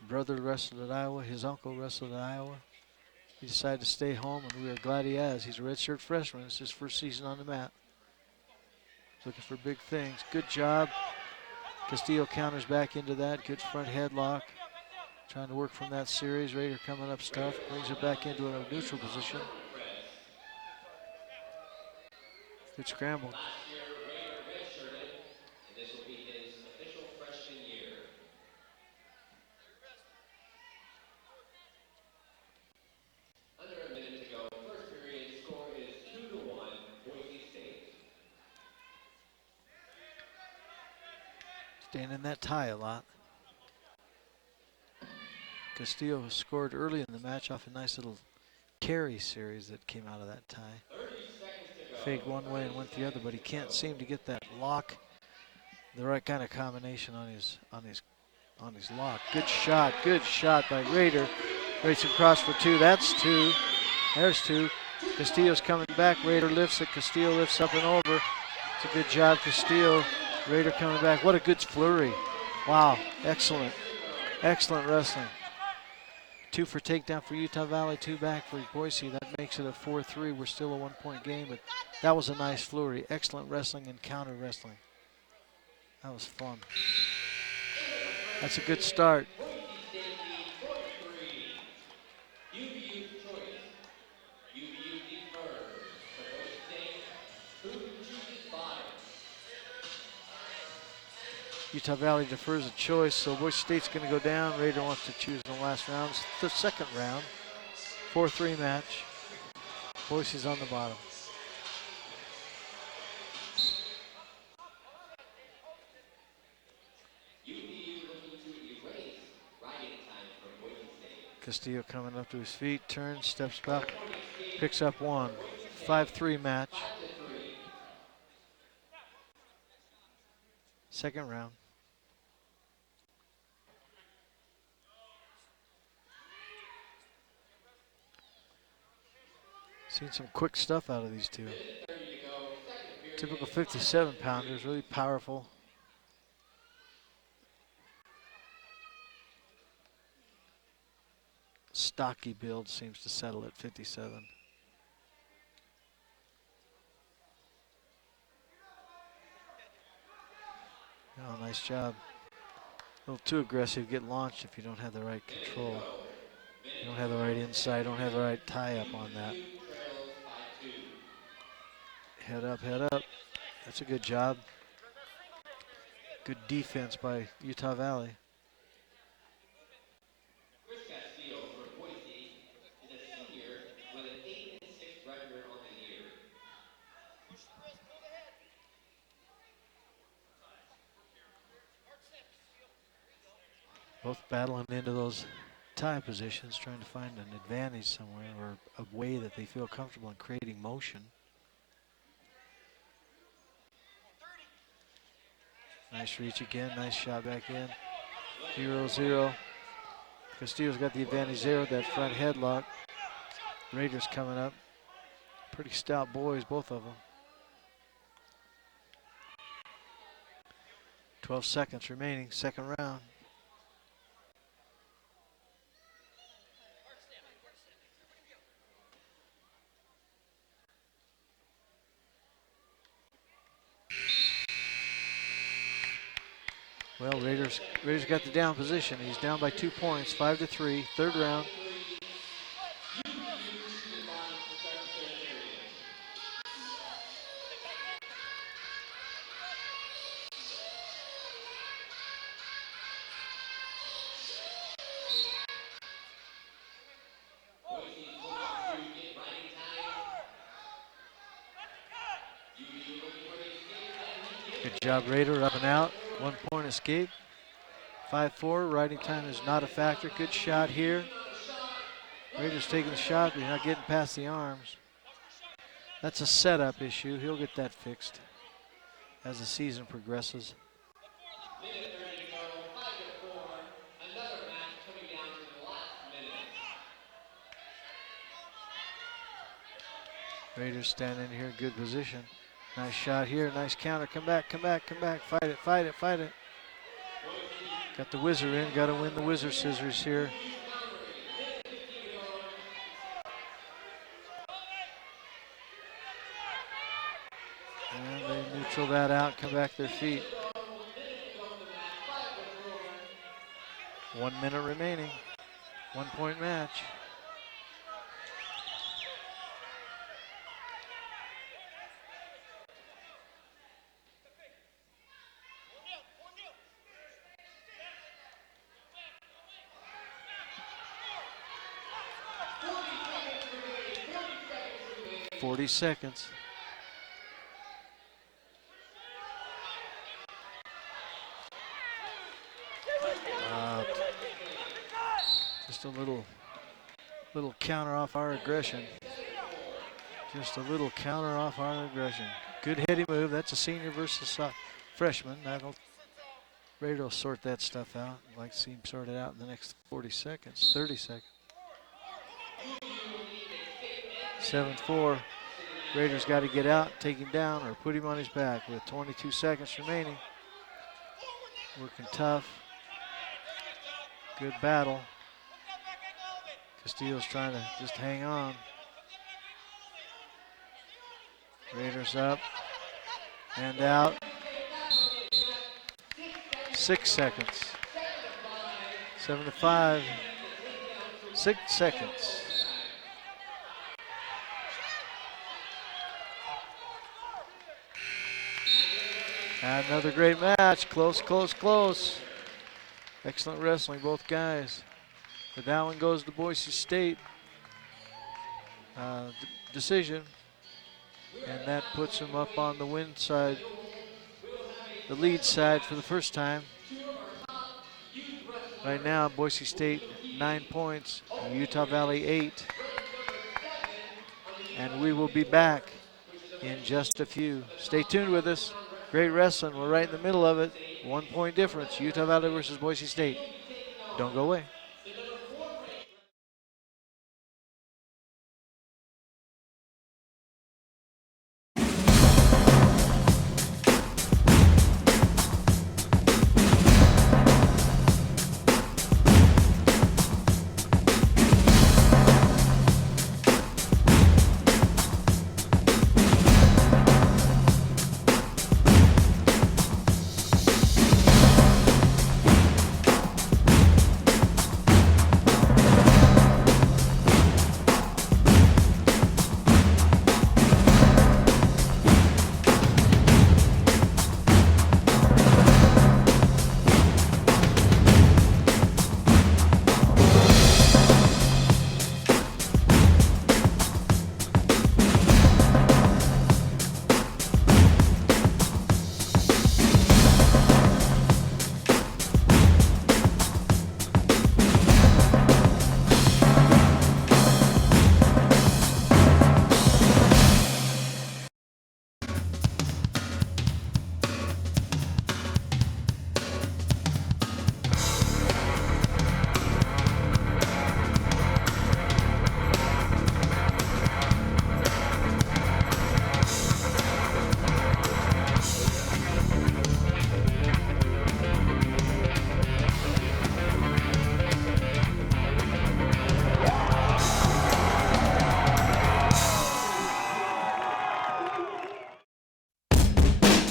brother wrestled at Iowa. His uncle wrestled at Iowa. He decided to stay home, and we are glad he has. He's a redshirt freshman. It's his first season on the mat. Looking for big things. Good job. Castillo counters back into that. Good front headlock. Trying to work from that series. Raider coming up stuff. Brings it back into a neutral position. Good scramble. Last year, Raider redshirted, and this will be his official freshman year. Under a minute to go. First period score is 2-1, Boise State. Staying in that tie a lot. Castillo scored early in the match off a nice little carry series that came out of that tie. 30 seconds to go. Faked one way and went the other, but he can't seem to get that lock, the right kind of combination on his lock. Good shot by Raider. Racing across for two. That's two. There's two. Castillo's coming back. Raider lifts it. Castillo lifts up and over. It's a good job, Castillo. Raider coming back. What a good flurry. Wow, excellent. Excellent wrestling. 2 for takedown for Utah Valley, 2 back for Boise. That makes it a 4-3. We're still a 1-point game, but that was a nice flurry. Excellent wrestling and counter wrestling. That was fun. That's a good start. Boise State leads 4-3. UVU's choice. UVU defers. For Boise State, who chooses bottom? Utah Valley defers a choice, so Boise State's going to go down. Raider wants to choose in the last round. It's the second round. 4-3 match. Boise's on the bottom. UVU looking to erase riding time from Boise State. Castillo coming up to his feet, turns, steps back, picks up one. 5-3 match. 5-3. Second round. Seen some quick stuff out of these two. Typical 57 pounders, really powerful. Stocky build seems to settle at 57. Oh, nice job. A little too aggressive, get launched if you don't have the right control. You don't have the right inside, don't have the right tie up on that. Head up, head up. That's a good job. Good defense by Utah Valley. Chris Castillo for Boise is a senior with an 8-6 record on the year. Both battling into those tie positions, trying to find an advantage somewhere or a way that they feel comfortable in creating motion. Nice reach again, nice shot back in. 0-0. Castillo's got the advantage there with that front headlock. Raiders coming up. Pretty stout boys, both of them. 12 seconds remaining, second round. Well, Raiders got the down position. He's down by 2 points, 5-3, third round. Good job, Raider, up and out. 1 point escape. 5-4, riding time is not a factor. Good shot here. Raiders taking the shot, but he's not getting past the arms. That's a setup issue. He'll get that fixed as the season progresses. Minute 30 to go, 5-4. Another match coming down to the last minute. Raiders standing here in good position. Nice shot here, nice counter. Come back, come back, come back. Fight it, fight it, fight it. Got the whizzer in. Got to win the whizzer scissors here. And they neutral that out, come back to their feet. 1 minute remaining. 1 point match. .40 seconds. Just a little counter off our aggression. Just a little counter off our aggression. Good heady move. That's a senior versus a freshman. Raider will sort that stuff out. I'd like to see him sort it out in the next 40 seconds, 30 seconds. 7-4. Raiders got to get out, take him down, or put him on his back with 22 seconds remaining. Working tough. Good battle. Castillo's trying to just hang on. Raiders up and out. 6 seconds. 7-5. 6 seconds. And another great match. Close, close, close. Excellent wrestling, both guys. But that one goes to Boise State. Decision. And that puts them up on the win side, the lead side for the first time. Right now, Boise State 9 points, Utah Valley 8. And we will be back in just a few. Stay tuned with us. Great wrestling. We're right in the middle of it. 1 point difference. Utah Valley versus Boise State. Don't go away.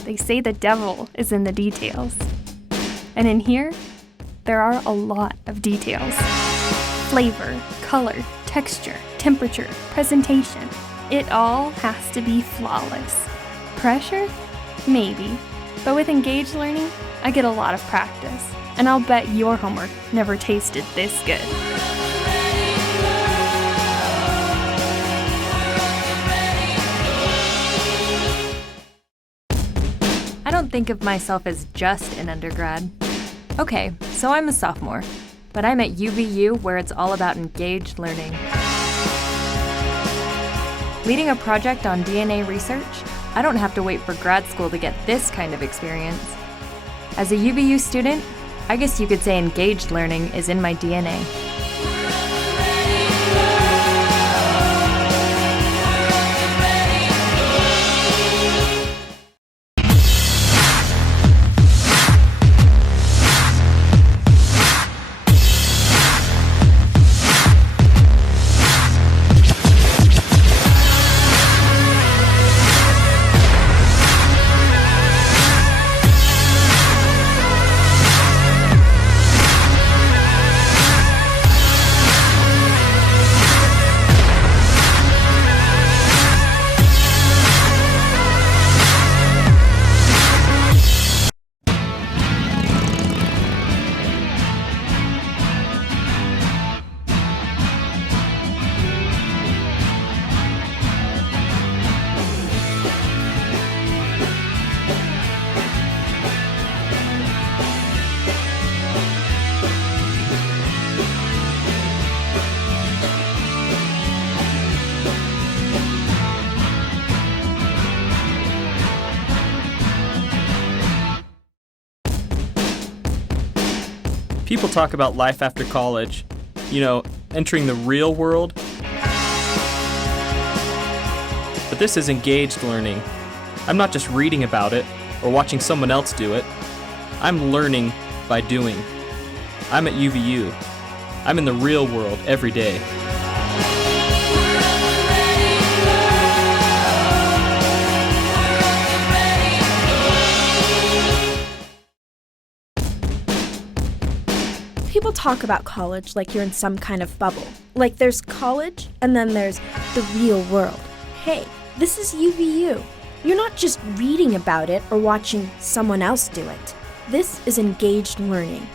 They say the devil is in the details. And in here, there are a lot of details. Flavor, color, texture, temperature, presentation. It all has to be flawless. Pressure? Maybe. But with engaged learning, I get a lot of practice. And I'll bet your homework never tasted this good. I don't think of myself as just an undergrad. Okay, so I'm a sophomore, but I'm at UVU where it's all about engaged learning. Leading a project on DNA research, I don't have to wait for grad school to get this kind of experience. As a UVU student, I guess you could say engaged learning is in my DNA. People talk about life after college, entering the real world. But this is engaged learning. I'm not just reading about it or watching someone else do it. I'm learning by doing. I'm at UVU. I'm in the real world every day. People talk about college like you're in some kind of bubble. Like there's college, and then there's the real world. Hey, this is UVU. You're not just reading about it or watching someone else do it. This is engaged learning.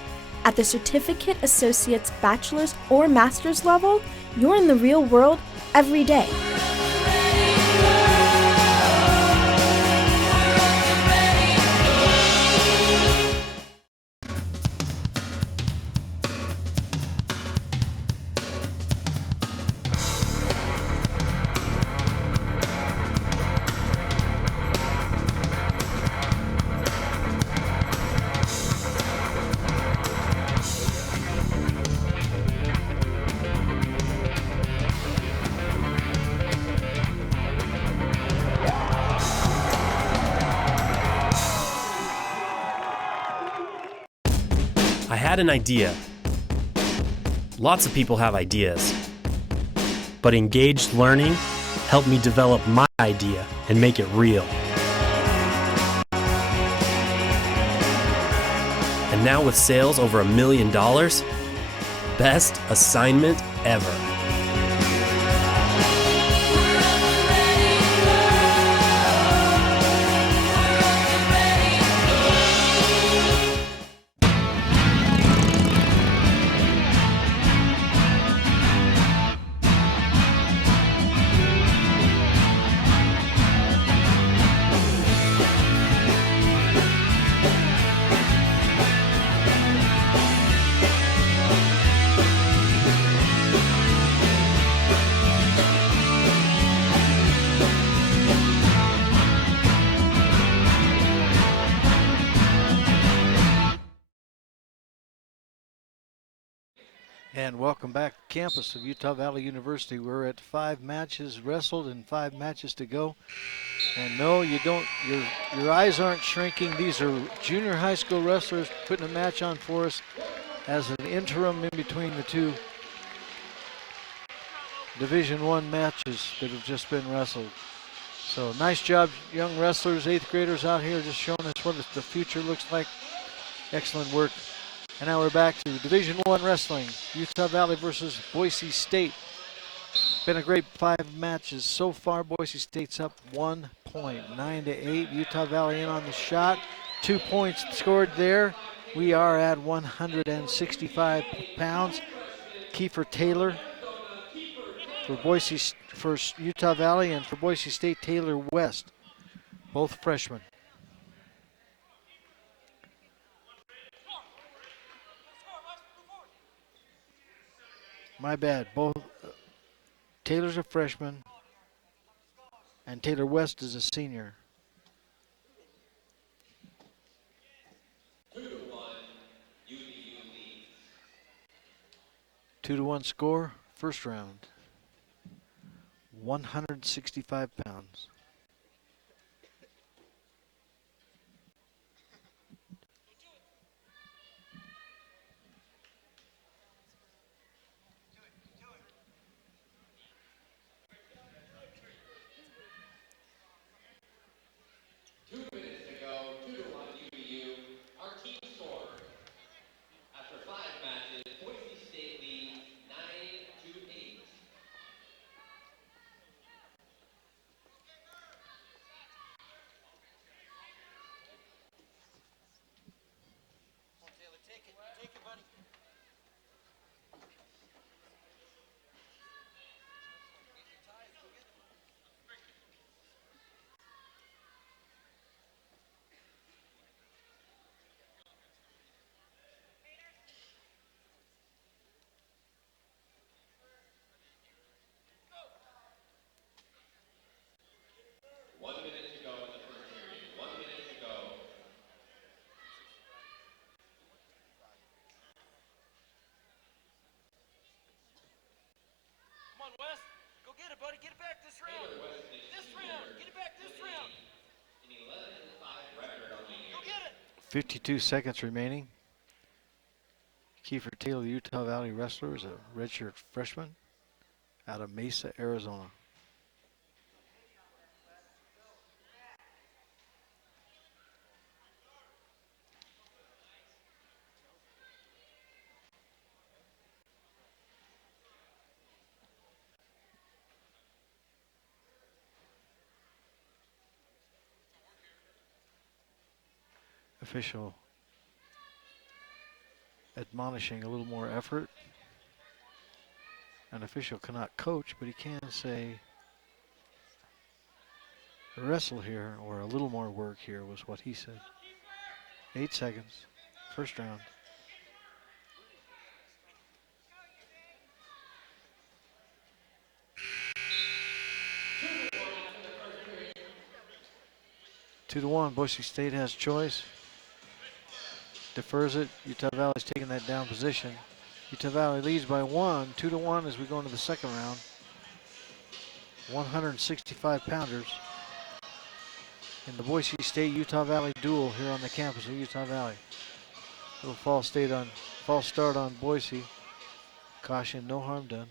At the certificate, associate's, bachelor's, or master's level, you're in the real world every day. I had an idea. Lots of people have ideas. But engaged learning helped me develop my idea and make it real. And now with sales over $1 million, best assignment ever. And welcome back to campus of Utah Valley University. We're at 5 matches wrestled and 5 matches to go. And no, you don't, your eyes aren't shrinking. These are junior high school wrestlers putting a match on for us as an interim in between the two Division I matches that have just been wrestled. So nice job, young wrestlers, 8th graders out here just showing us what the future looks like. Excellent work. And now we're back to Division I wrestling. Utah Valley versus Boise State. Been a great 5 matches so far. Boise State's up 1 point, 9-8. Utah Valley in on the shot. 2 points scored there. We are at 165 pounds. Kiefer Taylor for Utah Valley, and for Boise State, Taylor West, both freshmen. My bad. Both Taylor's a freshman, and Taylor West is a senior. 2-1, UVU leads. 2-1 score, first round. 165 pounds. Taylor West this round. Get it back this round. An 11-5 record on the year. 52 seconds remaining. Kiefer Taylor, the Utah Valley wrestler, is a redshirt freshman out of Mesa, Arizona. Official admonishing a little more effort. An official cannot coach, but he can say wrestle here, or a little more work here was what he said. 8 seconds, first round. Two to one, Boise State has choice. Defers it. Utah Valley's taking that down position. Utah Valley leads by 1, 2 to 1 as we go into the second round. 165 pounders in the Boise State Utah Valley duel here on the campus of Utah Valley. Little false start on Boise. Caution, no harm done.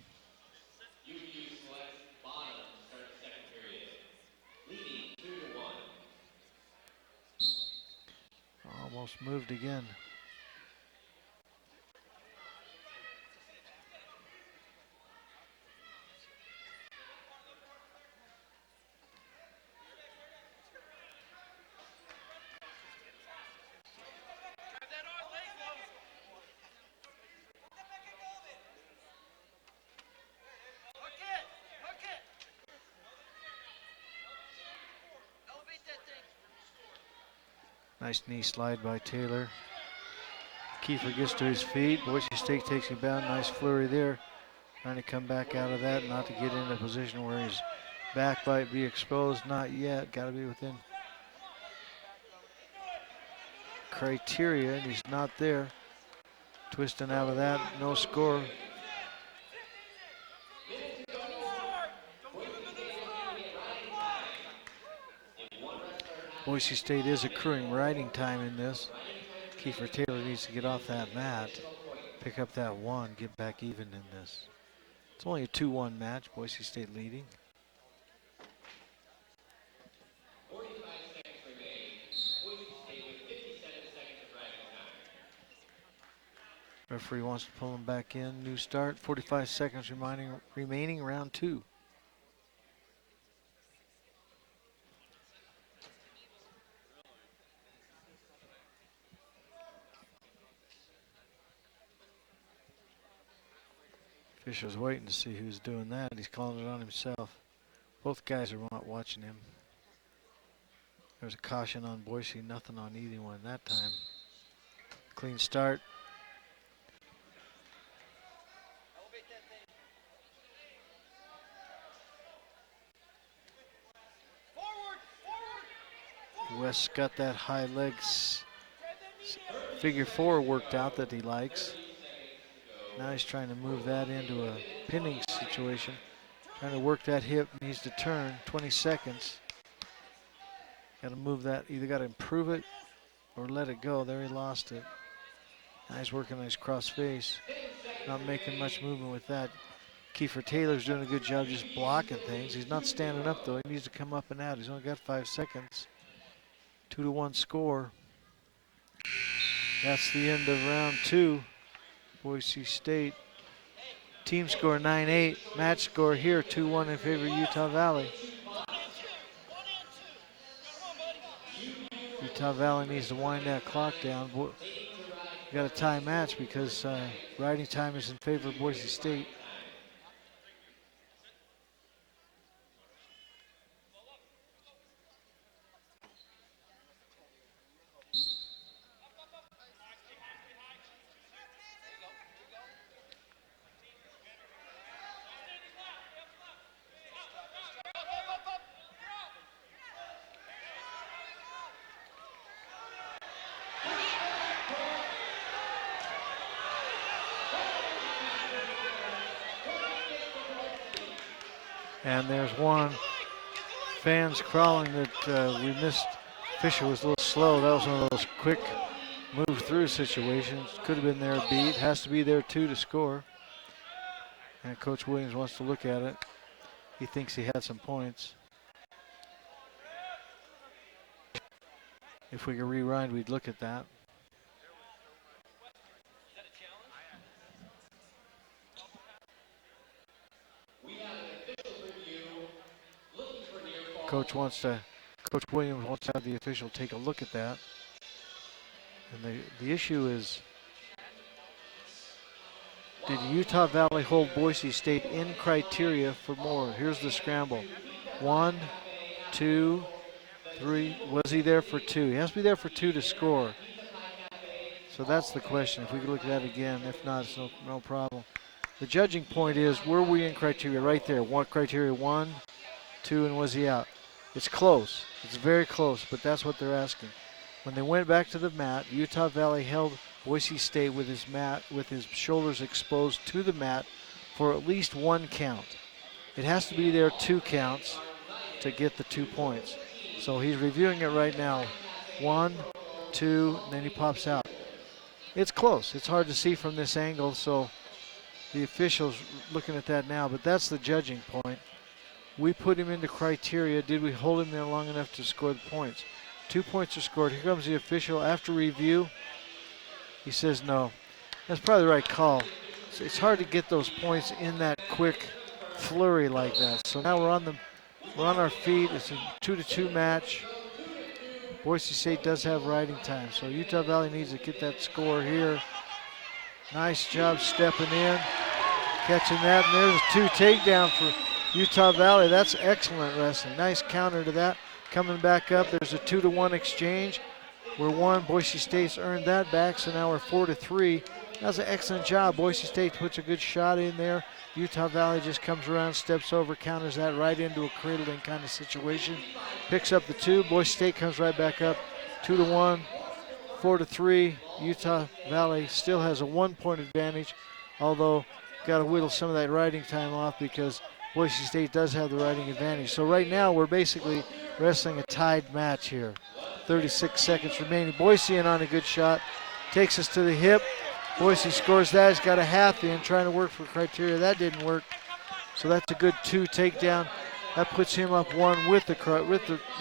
UVU selects bottom to start the second period. Leading 2-1. Almost moved again. Nice knee slide by Taylor. Kiefer gets to his feet. Boise State takes him down. Nice flurry there. Trying to come back out of that, not to get in a position where his back might be exposed. Not yet. Got to be within criteria, and he's not there. Twisting out of that. No score. Boise State is accruing riding time in this. Kiefer Taylor needs to get off that mat, pick up that one, get back even in this. It's only a 2-1 match, Boise State leading. 45 seconds remain. Boise State with 57 seconds of riding time. Referee wants to pull him back in. New start, 45 seconds remaining round 2. Fisher's waiting to see who's doing that. He's calling it on himself. Both guys are not watching him. There's a caution on Boise, nothing on either one that time. Clean start. West's got that high legs figure 4 worked out that he likes. Now he's trying to move that into a pinning situation. Trying to work that hip, needs to turn, 20 seconds. Got to move that, either got to improve it or let it go. There he lost it. Now he's working on his cross face. Not making much movement with that. Kiefer Taylor's doing a good job just blocking things. He's not standing up though, he needs to come up and out. He's only got 5 seconds. 2-1 score. That's the end of round 2. Boise State. Team score 9-8. Match score here 2-1 in favor of Utah Valley. Utah Valley needs to wind that clock down. You got a tie match because riding time is in favor of Boise State. And there's one. Fans crawling that we missed. Fisher was a little slow. That was one of those quick move through situations. Could have been there a beat. Has to be there too to score. And Coach Williams wants to look at it. He thinks he had some points. If we could rewind, we'd look at that. Coach Williams wants to have the official take a look at that. And the issue is, did Utah Valley hold Boise State in criteria for more? Here's the scramble. 1, 2, 3. Was he there for 2? He has to be there for 2 to score. So that's the question. If we could look at that again. If not, it's no problem. The judging point is, were we in criteria? Right there. Criteria 1, 2, and was he out? It's close. It's very close, but that's what they're asking. When they went back to the mat, Utah Valley held Boise State with his shoulders exposed to the mat for at least 1 count. It has to be there 2 counts to get the 2 points. So he's reviewing it right now. 1, 2, and then he pops out. It's close. It's hard to see from this angle, so the official's looking at that now, but that's the judging point. We put him into criteria. Did we hold him there long enough to score the points? 2 points are scored. Here comes the official after review. He says no. That's probably the right call. So it's hard to get those points in that quick flurry like that. So now we're on our feet. It's a 2-2 match. Boise State does have riding time, so Utah Valley needs to get that score here. Nice job stepping in, catching that, and there's a 2 takedown for Utah Valley. That's excellent wrestling. Nice counter to that. Coming back up, there's a 2-1 exchange. We're 1. Boise State's earned that back, so now we're 4-3. That's an excellent job. Boise State puts a good shot in there. Utah Valley just comes around, steps over, counters that right into a cradling kind of situation. Picks up the 2. Boise State comes right back up. 2-1, 4-3. Utah Valley still has a 1-point advantage, although got to whittle some of that riding time off because Boise State does have the riding advantage. So right now we're basically wrestling a tied match here. 36 seconds remaining. Boise in on a good shot. Takes us to the hip. Boise scores that. He's got a half in, trying to work for criteria. That didn't work. So that's a good 2 takedown. That puts him up 1 with the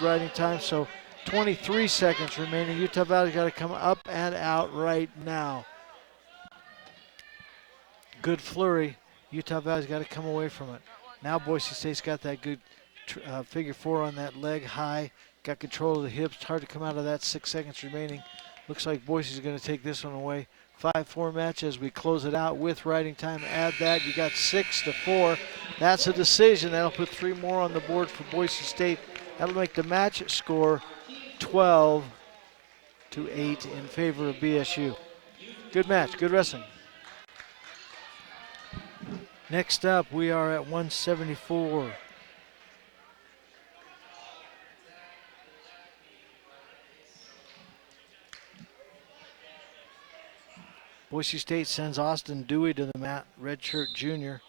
riding time. So 23 seconds remaining. Utah Valley's got to come up and out right now. Good flurry. Utah Valley's got to come away from it. Now Boise State's got that good figure 4 on that leg high. Got control of the hips. It's hard to come out of that. 6 seconds remaining. Looks like Boise's going to take this one away. 5-4 match as we close it out with riding time. Add that. You got 6-4. That's a decision. That'll put 3 more on the board for Boise State. That'll make the match score 12-8 in favor of BSU. Good match. Good wrestling. Next up, we are at 174. Boise State sends Austin Dewey to the mat, redshirt junior,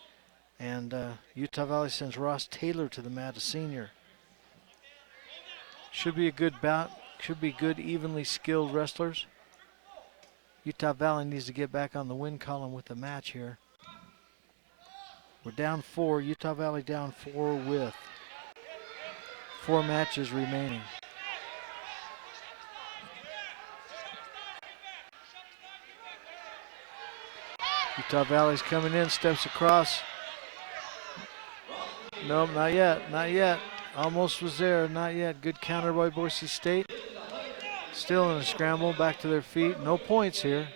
and Utah Valley sends Ross Taylor to the mat, a senior. Should be a good bout. Should be good, evenly skilled wrestlers. Utah Valley needs to get back on the win column with the match here. We're down 4. Utah Valley down 4 with 4 matches remaining. Utah Valley's coming in, steps across. Nope, not yet, not yet. Almost was there, not yet. Good counter by Boise State. Still in a scramble, back to their feet. No points here.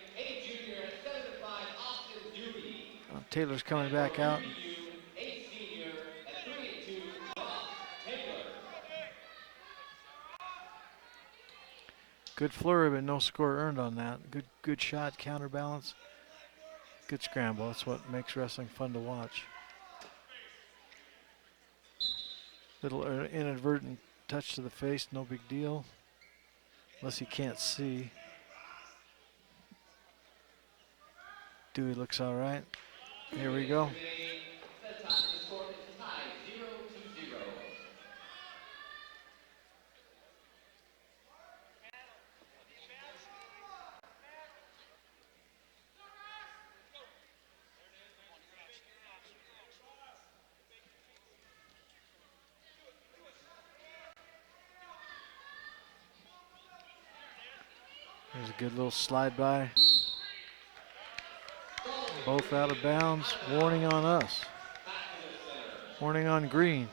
Taylor's coming back out. Good flurry, but no score earned on that. Good shot, counterbalance. Good scramble. That's what makes wrestling fun to watch. Little inadvertent touch to the face, no big deal. Unless you can't see. Dewey looks all right. Here we go. There's a good little slide by. Both out of bounds. Warning on us. Warning on green.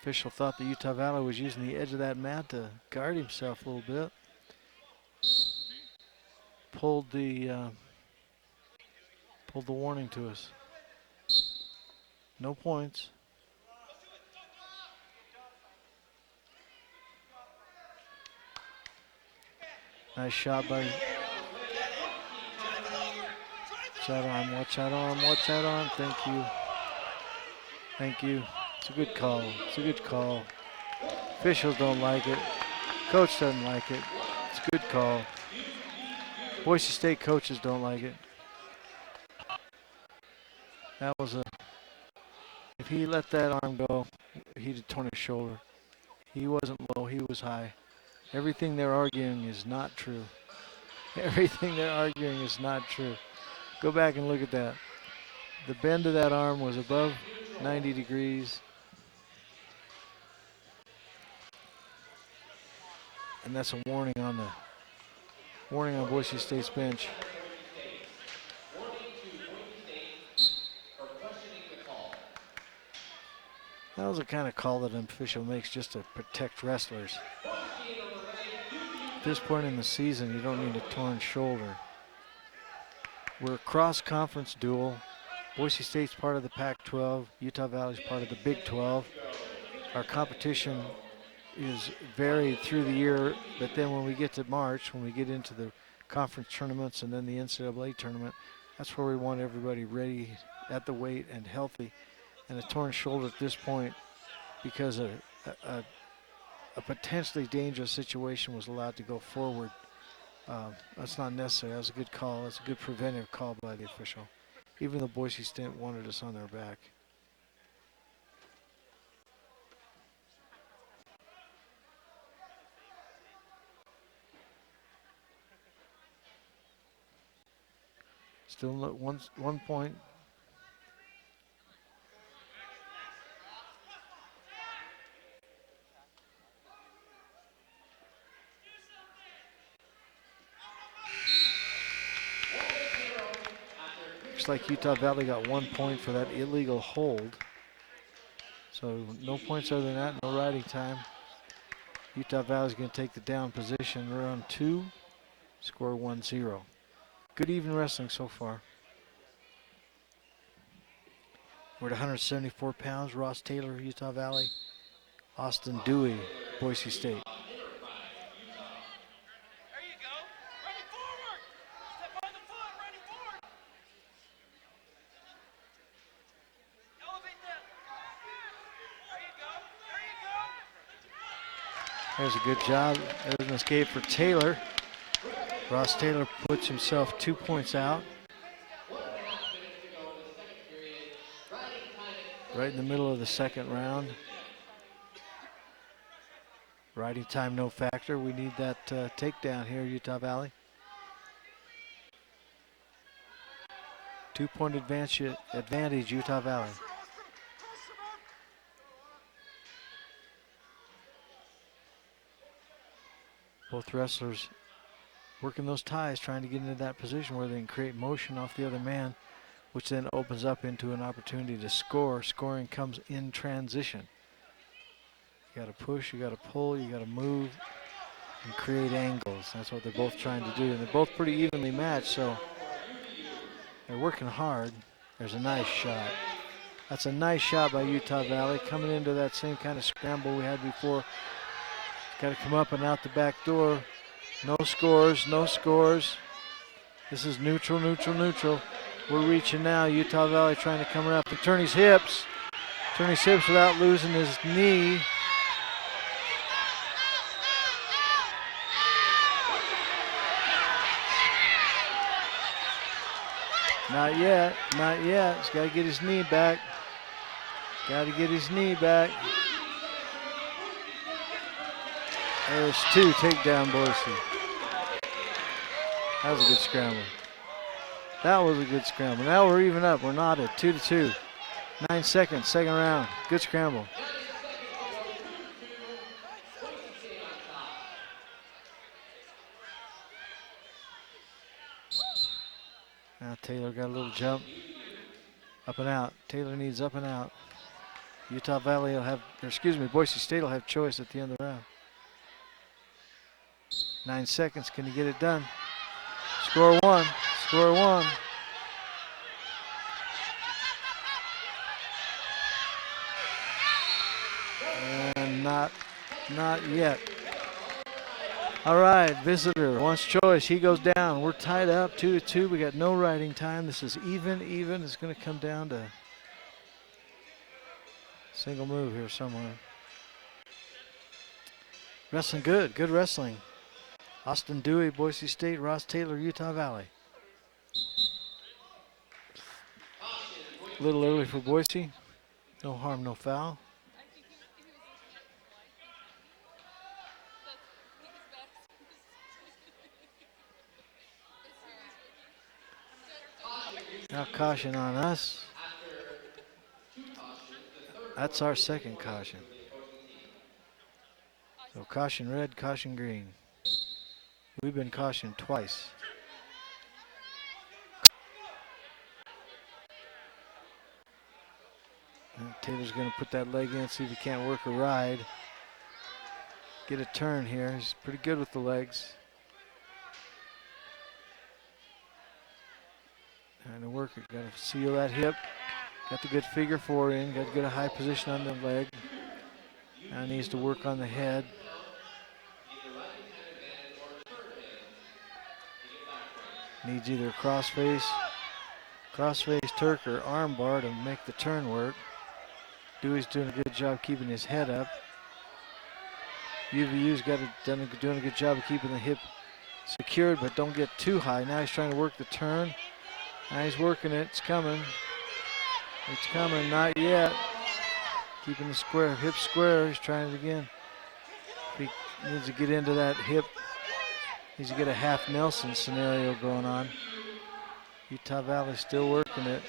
Official thought the Utah Valley was using the edge of that mat to guard himself a little bit. Pulled the warning to us. No points. Nice shot by. Watch that arm, watch that arm, watch that arm. Thank you. Thank you. It's a good call. It's a good call. Officials don't like it. Coach doesn't like it. It's a good call. Boise State coaches don't like it. That was a. If he let that arm go, he'd have torn his shoulder. He wasn't low, he was high. Everything they're arguing is not true. Everything they're arguing is not true. Go back and look at that. The bend of that arm was above 90 degrees. And that's a warning on Boise State's bench. That was the kind of call that an official makes just to protect wrestlers. At this point in the season, you don't need a torn shoulder. We're a cross-conference duel. Boise State's part of the Pac-12. Utah Valley's part of the Big 12. Our competition is varied through the year, but then when we get to March, when we get into the conference tournaments and then the NCAA tournament, that's where we want everybody ready at the weight and healthy. And a torn shoulder at this point, because a potentially dangerous situation was allowed to go forward. That's not necessary. That was a good call. That's a good preventive call by the official, even though Boise State wanted us on their back. Still one point. Looks like Utah Valley got 1 point for that illegal hold. So no points other than that, no riding time. Utah Valley's going to take the down position. Round 2, score 1-0. Good even wrestling so far. We're at 174 pounds. Ross Taylor, Utah Valley. Austin Dewey, Boise State. There's a good job. There's an escape for Taylor. Ross Taylor puts himself 2 points out. Right in the middle of the second round. Riding time no factor. We need that takedown here, Utah Valley. 2 point advantage, Utah Valley. Both wrestlers working those ties, trying to get into that position where they can create motion off the other man, which then opens up into an opportunity to score. Scoring comes in transition. You got to push, you got to pull, you got to move and create angles. That's what they're both trying to do. And they're both pretty evenly matched, so they're working hard. There's a nice shot. That's a nice shot by Utah Valley, coming into that same kind of scramble we had before. Got to come up and out the back door. No scores, no scores. This is neutral, neutral, neutral. We're reaching now. Utah Valley trying to come up and turn his hips. Turn his hips without losing his knee. Not yet, not yet. He's got to get his knee back. Got to get his knee back. There's 2, takedown Boise. That was a good scramble. That was a good scramble. Now we're even up. We're knotted. 2-2. 9 seconds, second round. Good scramble. Now Taylor got a little jump. Up and out. Taylor needs up and out. Utah Valley will have, or excuse me, Boise State will have choice at the end of the round. 9 seconds. Can he get it done? Score one. Score one. And not yet. All right, visitor wants choice. He goes down. We're tied up 2-2. We got no riding time. This is even. It's going to come down to single move here somewhere. Wrestling good. Good wrestling. Austin Dewey, Boise State. Ross Taylor, Utah Valley. A little early for Boise. No harm, no foul. Now caution on us. That's our second caution. So caution red, caution green. We've been cautioned twice. And Taylor's going to put that leg in, see if he can't work a ride. Get a turn here. He's pretty good with the legs. Trying to work it. Got to seal that hip. Got the good figure four in. Got to get a high position on the leg. Now needs to work on the head. Needs either crossface Turk or arm bar to make the turn work. Dewey's doing a good job keeping his head up. UVU's doing a good job of keeping the hip secured, but don't get too high. Now he's trying to work the turn. Now he's working it. It's coming. It's coming. Not yet. Keeping the square, hip square. He's trying it again. He needs to get into that hip. Needs to get a half Nelson scenario going on. Utah Valley still working it.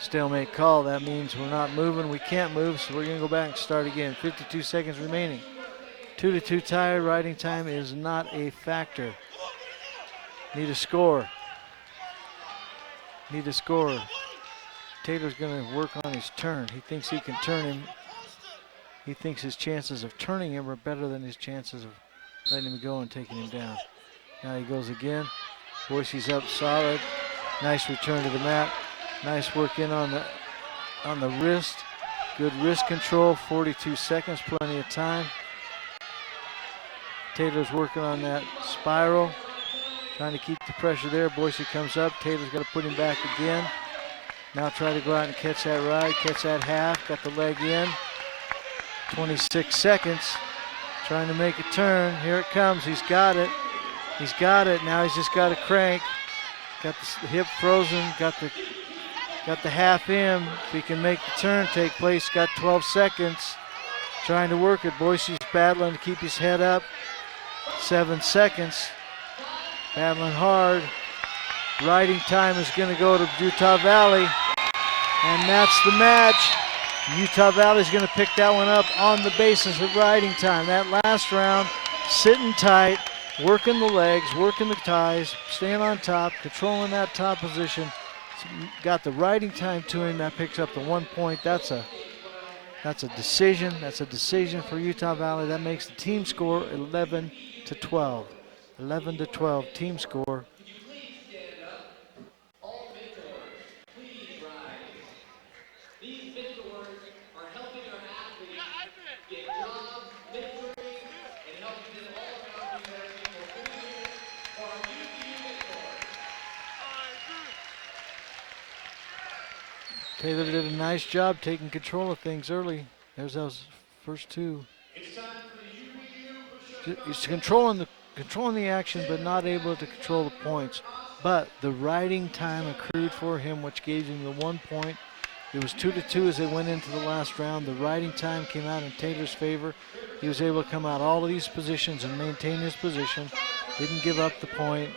Stalemate call. That means we're not moving. We can't move, so we're going to go back and start again. 52 seconds remaining. 2-2 tie. Riding time is not a factor. Need a score. Need a score. Taylor's going to work on his turn. He thinks he can turn him. He thinks his chances of turning him are better than his chances of letting him go and taking him down. Now he goes again. Boise's up solid. Nice return to the mat. Nice work in on the wrist. Good wrist control. 42 seconds, plenty of time. Taylor's working on that spiral. Trying to keep the pressure there. Boise comes up. Taylor's got to put him back again. Now try to go out and catch that ride, catch that half. Got the leg in. 26 seconds. Trying to make a turn. Here it comes. He's got it. He's got it. Now he's just got to crank. Got the hip frozen. Got the half in. If he can make the turn take place, got 12 seconds. Trying to work it. Boise's battling to keep his head up. 7 seconds. Battling hard. Riding time is going to go to Utah Valley. And that's the match. Utah Valley's going to pick that one up on the basis of riding time. That last round, sitting tight, working the legs, working the ties, staying on top, controlling that top position. Got the riding time to him. That picks up the 1 point. That's a decision. That's a decision for Utah Valley. That makes the team score 11-12. 11-12 team score. Taylor did a nice job taking control of things early. There's those first two. He's controlling the action, but not able to control the points. But the riding time accrued for him, which gave him the 1 point. It was 2-2 as they went into the last round. The riding time came out in Taylor's favor. He was able to come out all of these positions and maintain his position. Didn't give up the point.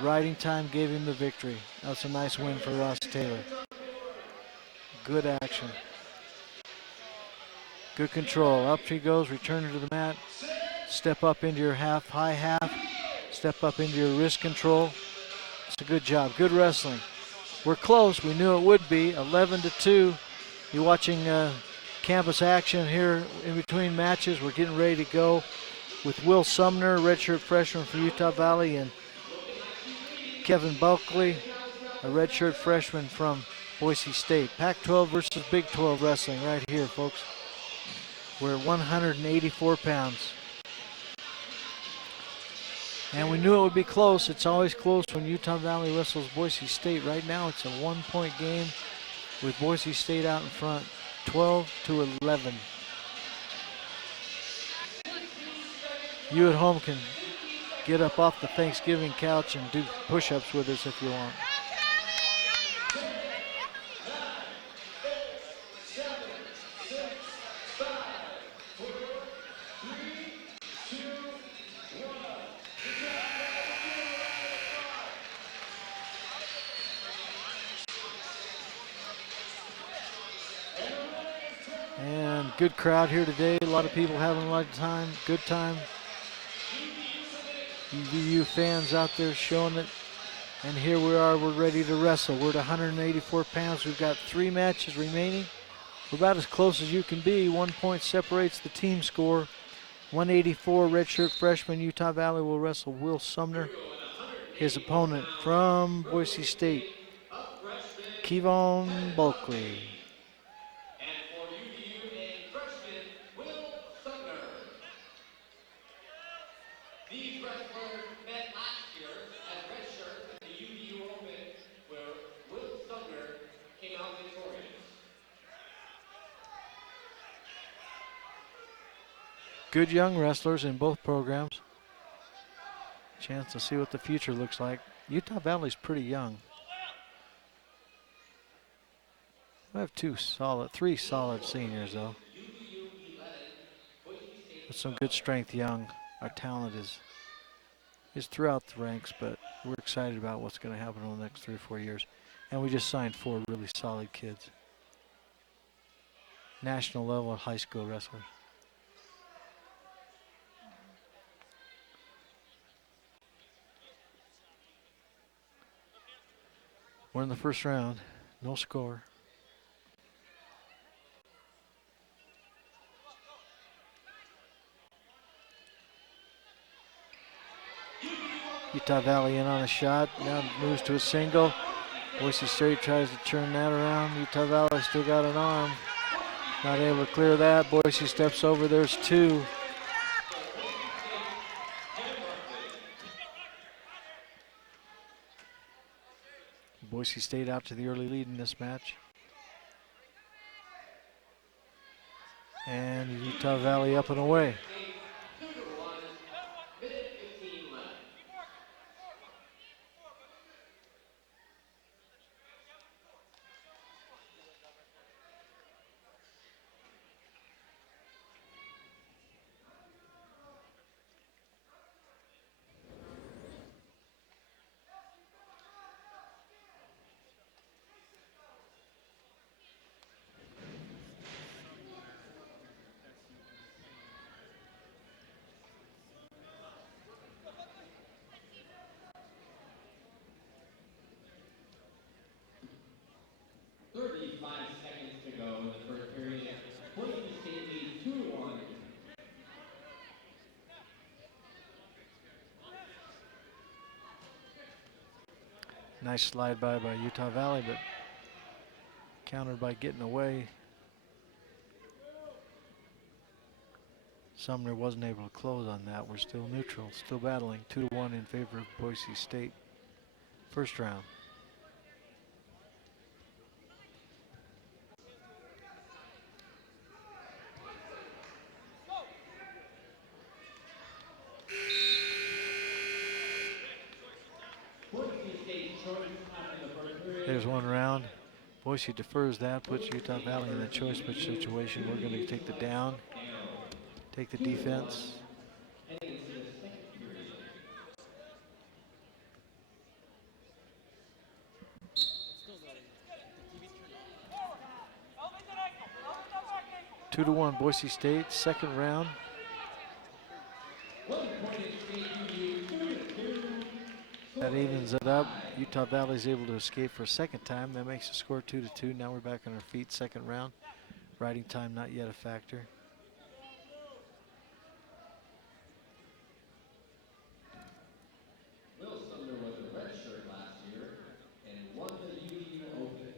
Riding time gave him the victory. That's a nice win for Ross Taylor. Good action. Good control. Up he goes, return to the mat. Step up into your half, high half. Step up into your wrist control. It's a good job. Good wrestling. We're close. We knew it would be. 11-2. You're watching campus action here in between matches. We're getting ready to go with Will Sumner, redshirt freshman from Utah Valley, and Kevin Bulkley, a redshirt freshman from Boise State. Pac-12 versus Big 12 wrestling right here, folks. We're at 184 pounds. And we knew it would be close. It's always close when Utah Valley wrestles Boise State. Right now it's a 1-point game with Boise State out in front, 12-11. You at home can get up off the Thanksgiving couch and do push-ups with us if you want. And good crowd here today. A lot of people having a lot of time, good time. UVU fans out there showing it. And here we are, we're ready to wrestle. We're at 184 pounds. We've got 3 matches remaining. We're about as close as you can be. 1 point separates the team score. 184, redshirt freshman Utah Valley will wrestle Will Sumner. His opponent from Boise State, Kevon Bulkley. These wrestlers met last year as redshirts at the UVU Open, where Will Sumner came out victorious. Good young wrestlers in both programs. Chance to see what the future looks like. Utah Valley's pretty young. We have 3 solid seniors though. With some good strength young. Our talent is throughout the ranks, but we're excited about what's going to happen over the next 3 or 4 years. And we just signed 4 really solid kids. National level high school wrestlers. We're in the first round, no score. Utah Valley in on a shot, now moves to a single. Boise State tries to turn that around. Utah Valley still got an arm. Not able to clear that. Boise steps over, there's 2. Boise State out to the early lead in this match. And Utah Valley up and away. Nice slide by Utah Valley, but countered by getting away. Sumner wasn't able to close on that. We're still neutral, still battling. 2-1 in favor of Boise State. First round. There's one round. Boise defers that, puts Utah Valley in a choice pitch situation. We're going to take the down, take the defense. Two to one, Boise State, second round. 1 point in state UVU, 2-2. That evens it up. Utah Valley's able to escape for a second time. That makes the score 2-2. Now we're back on our feet, second round. Riding time not yet a factor. Will Sumner was a redshirt last year and won the UVU Open.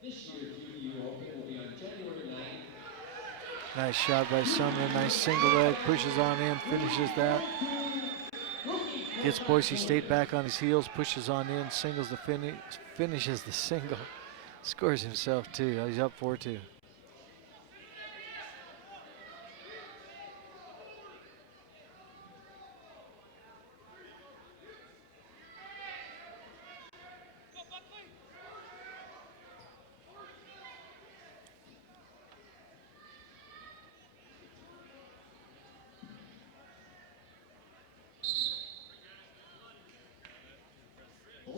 This year's UVU Open will be on January 9th. Nice shot by Sumner. Nice single leg. Pushes on in. Finishes that. Gets Boise State back on his heels. Pushes on in. Singles the finish. Finishes the single. Scores himself too. He's up 4-2.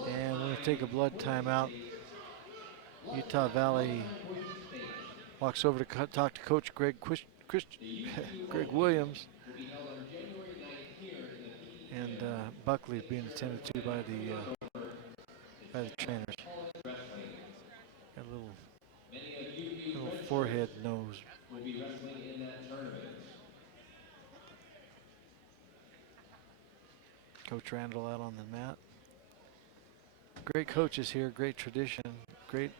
And we're going to take a blood timeout. Utah Valley walks over to talk to Coach Greg Greg Williams. And Buckley is being attended to by the trainers. Got a little forehead nose. Will be wrestling in that tournament. Coach Randall out on the mat. Great coaches here, great tradition, great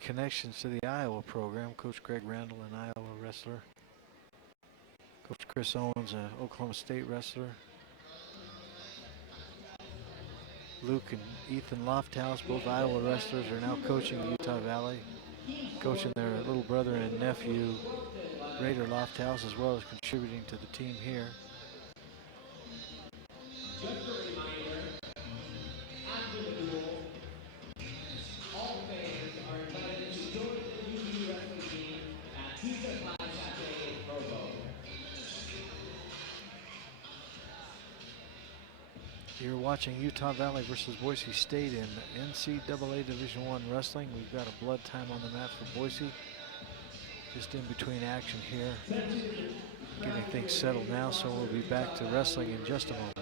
connections to the Iowa program. Coach Greg Randall, an Iowa wrestler. Coach Chris Owens, an Oklahoma State wrestler. Luke and Ethan Lofthouse, both Iowa wrestlers, are now coaching Utah Valley. Coaching their little brother and nephew, Raider Lofthouse, as well as contributing to the team here. Just a reminder, after the duel, all fans are invited to join the UVU wrestling team at Pizza Pie Cafe in Provo. You're watching Utah Valley versus Boise State in NCAA Division I wrestling. We've got a blood time on the mat for Boise. Just in between action here. Getting things settled now, so we'll be back to wrestling in just a moment.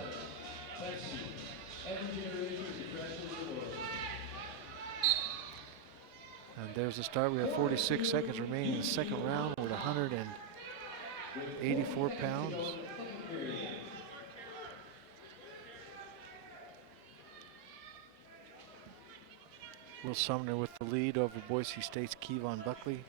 And there's the start. We have 46 seconds remaining in the second round with 184 pounds. Will Sumner with the lead over Boise State's Kevon Buckley.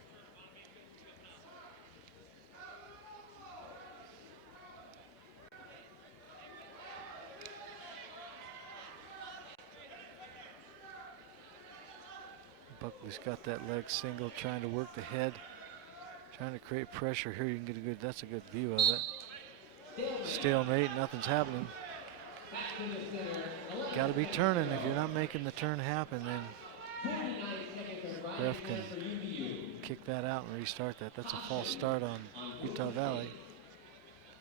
Buckley's got that leg single, trying to work the head, trying to create pressure here. You can get a good, that's a good view of it. Stalemate, nothing's happening. Got to be turning. If you're not making the turn happen, then ref can kick that out and restart that. That's a false start on Utah Valley.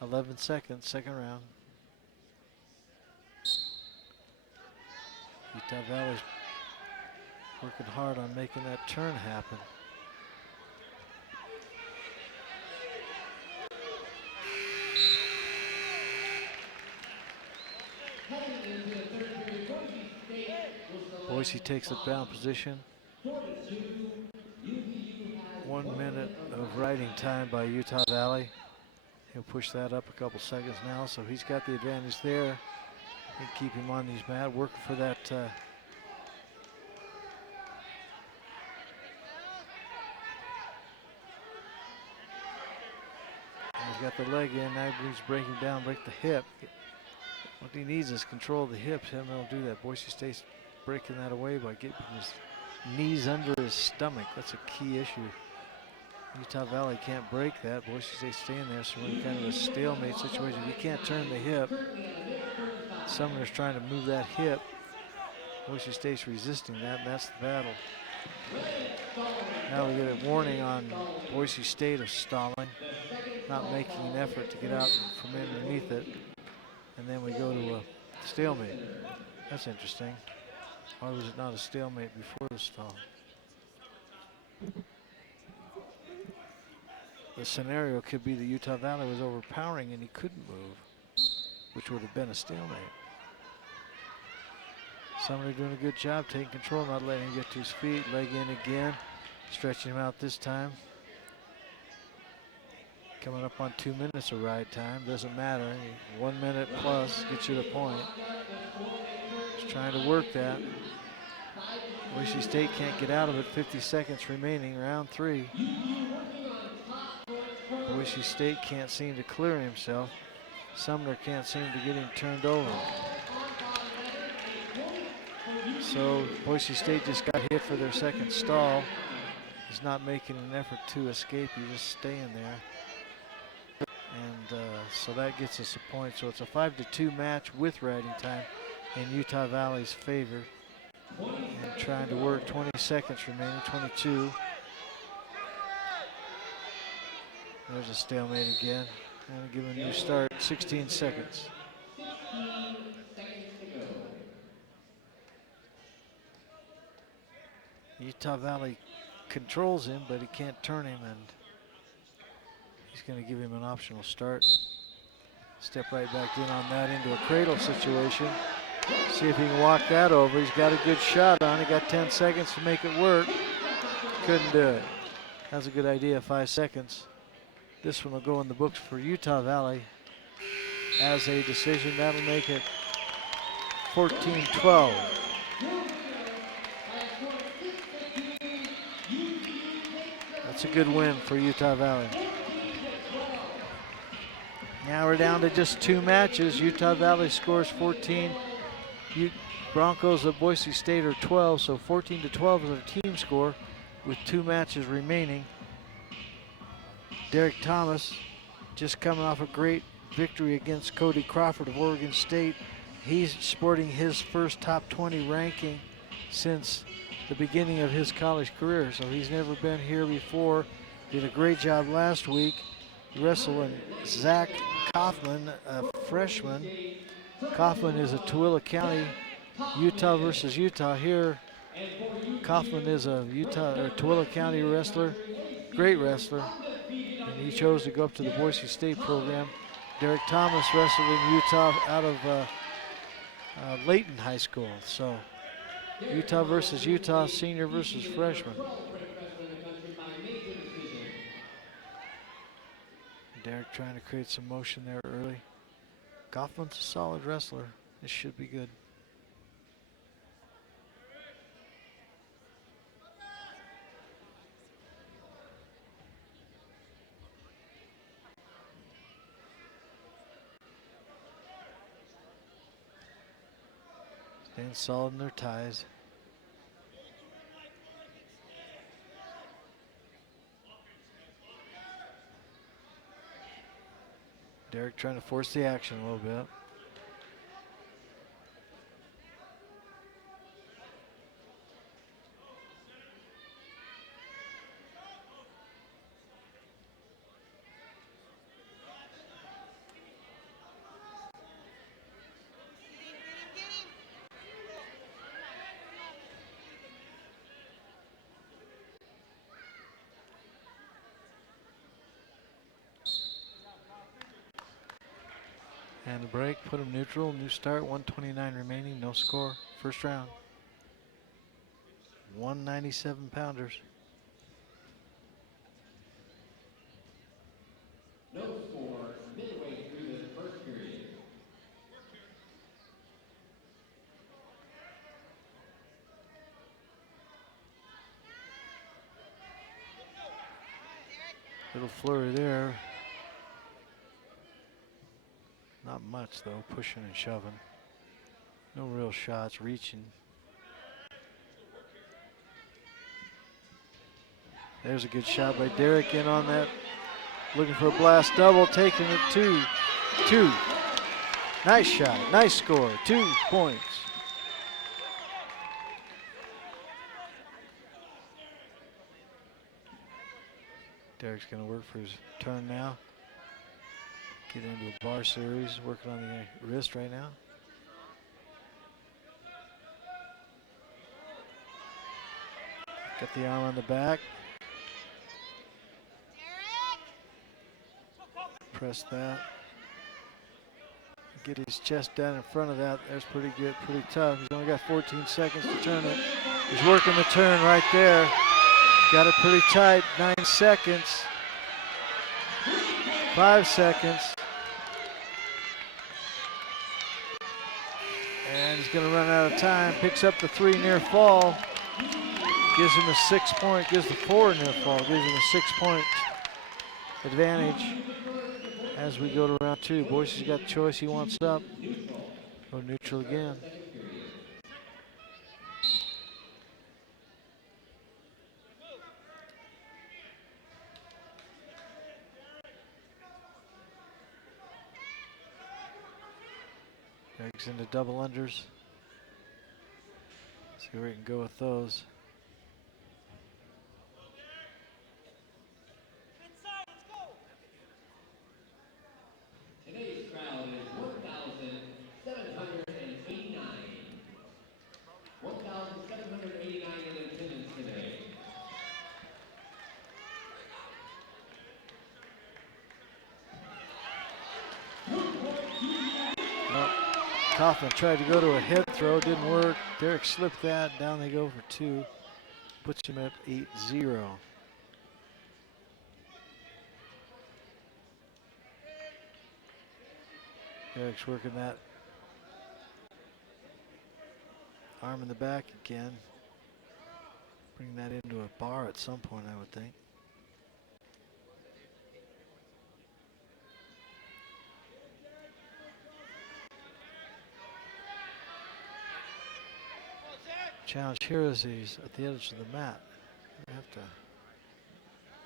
11 seconds, second round. Utah Valley's working hard on making that turn happen. Boise takes the down position. 1 minute of riding time by Utah Valley. He'll push that up a couple seconds now, so he's got the advantage there. And keep him on these mat, working for that he's got the leg in, now he's breaking down, break the hip. What he needs is control of the hips, and they'll do that. Boise State's breaking that away by getting his knees under his stomach. That's a key issue. Utah Valley can't break that. Boise State's staying there, so we're in kind of a stalemate situation. You can't turn the hip. Sumner's trying to move that hip. Boise State's resisting that, and that's the battle. Now we get a warning on Boise State of stalling, not making an effort to get out from underneath it. And then we go to a stalemate. That's interesting. Why was it not a stalemate before the stall? The scenario could be that Utah Valley was overpowering and he couldn't move. which would have been a stalemate. Sumner doing a good job taking control, not letting him get to his feet. Leg in again, stretching him out this time. Coming up on 2 minutes of ride time, doesn't matter. 1 minute plus gets you the point. Just trying to work that. Boise State can't get out of it. 50 seconds remaining, round 3. Boise State can't seem to clear himself. Sumner can't seem to get him turned over. So Boise State just got hit for their second stall. He's not making an effort to escape, he's just staying there. And so that gets us a point. So it's a 5-2 match with riding time in Utah Valley's favor. And trying to work, 20 seconds remaining, 22. There's a stalemate again. And give him a new start, 16 seconds. Utah Valley controls him, but he can't turn him, and he's going to give him an optional start. Step right back in on that into a cradle situation. See if he can walk that over. He's got a good shot on. He got 10 seconds to make it work. Couldn't do it. That's a good idea, 5 seconds. This one will go in the books for Utah Valley as a decision. That'll make it 14-12. That's a good win for Utah Valley. Now we're down to just 2 matches. Utah Valley scores 14. Broncos of Boise State are 12, so 14-12 is their team score with 2 matches remaining. Derek Thomas just coming off a great victory against Cody Crawford of Oregon State. He's sporting his first top 20 ranking since the beginning of his college career, so he's never been here before. Did a great job last week wrestling Zach Kaufman, a freshman. Kaufman is a Tooele County, Utah versus Utah here. Kaufman is a Tooele County wrestler, great wrestler, and he chose to go up to the Boise State program. Derek Thomas wrestled in Utah out of Layton High School. So Utah versus Utah, senior versus freshman. Derek trying to create some motion there early. Kaufman's a solid wrestler. This should be good. Staying solid in their ties. Derek trying to force the action a little bit. And the break, put him neutral, new start, 129 remaining, no score, first round. 197 pounders. No score midway through the first period. Little flurry there. Not much though, pushing and shoving. No real shots, reaching. There's a good shot by Derek in on that. Looking for a blast double, taking it 2-2. Nice shot, nice score, 2 points. Derek's gonna work for his turn now. Get into a bar series, working on the wrist right now. Got the arm on the back. Press that. get his chest down in front of that. That's pretty good, pretty tough. He's only got 14 seconds to turn it. He's working the turn right there. Got it pretty tight, 9 seconds. 5 seconds. And he's gonna run out of time. Picks up the 3 near fall. Gives him a 6 point, gives the 4 near fall. Gives him a 6-point advantage as we go to round 2. Boise's got the choice, he wants up. Go neutral again. Drags into double unders. See where he can go with those. Today's crowd is 1,789. 1,789 in attendance today. Nope. Kaufman tried to go to a head throw, didn't work. Derek slipped that, down they go for 2. Puts him at 8-0. Derek's working that arm in the back again. Bring that into a bar at some point, I would think. Challenge here is he's at the edge of the mat. You have to,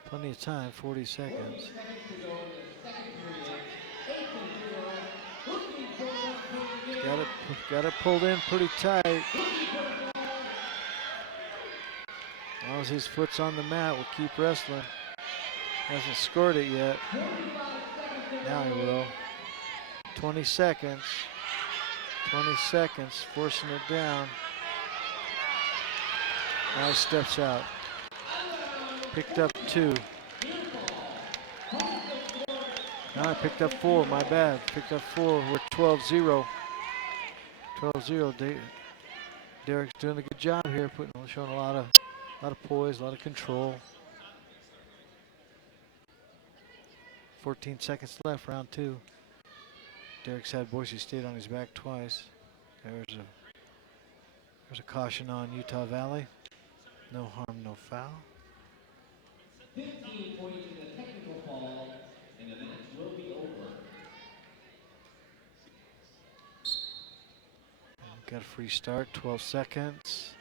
plenty of time, 40 seconds. Got it pulled in pretty tight. As long as his foot's on the mat, we'll keep wrestling. Hasn't scored it yet. Now he will. 20 seconds. 20 seconds, forcing it down. Now he steps out. Picked up 2. Now I picked up 4, my bad. Picked up 4, we're 12-0. 12-0, Derek's doing a good job here, showing a lot of poise, a lot of control. 14 seconds left, round 2. Derek's had Boise State on his back twice. There's a caution on Utah Valley. No harm, no foul. 15 points in the technical fall, and the match will be over. Got a free start, 12 seconds.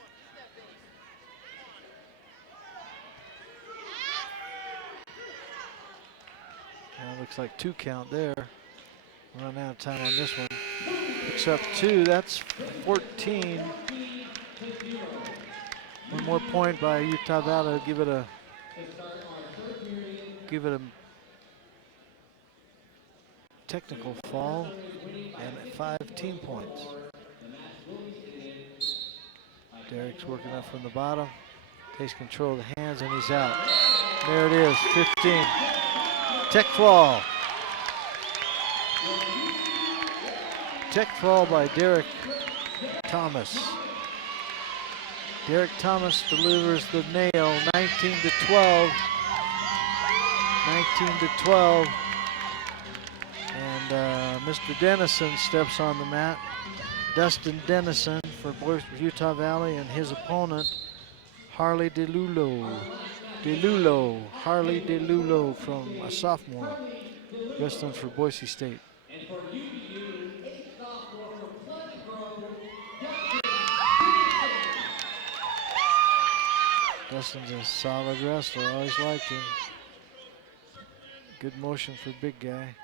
Now it looks like 2 count there. Run out of time on this one. Picks up 2, that's 14. One more point by Utah Valley, give it a technical fall and 5 team points. Derek's working up from the bottom, takes control of the hands, and he's out. There it is, 15. Tech fall. Tech fall by Derek Thomas. Derek Thomas delivers the nail, 19-12. 19-12. And Mr. Dennison steps on the mat. Dustin Dennison for Utah Valley, and his opponent, Harley DeLulo. Harley DeLulo from a sophomore, wrestling for Boise State. And for UVU, 8th sophomore from Pleasant Grove, Dustin's a solid wrestler, always liked him. Good motion for big guy.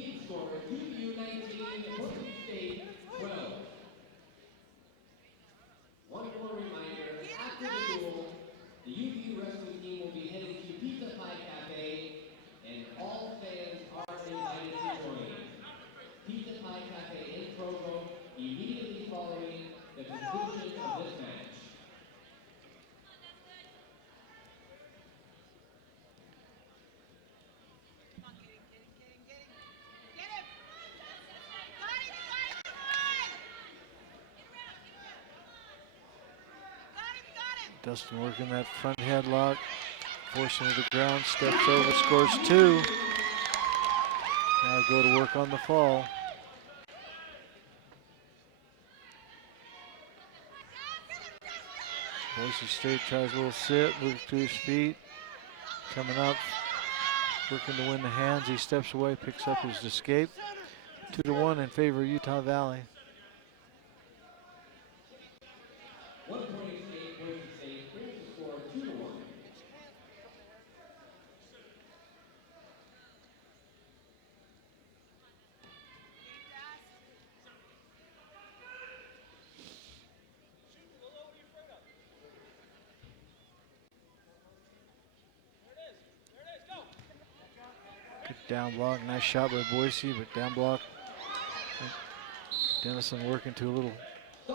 team score, UVU 19, Boise State 12. One more reminder, after the duel, the UVU wrestling team Dustin working that front headlock, forcing it to the ground, steps over, scores 2. Now go to work on the fall. Boise State tries a little sit, moves to his feet, coming up, working to win the hands. He steps away, picks up his escape. 2-1 in favor of Utah Valley. 1 point escape, Boise State brings the score 2-1. Good down block, nice shot by Boise, but down block. Dennison working to a little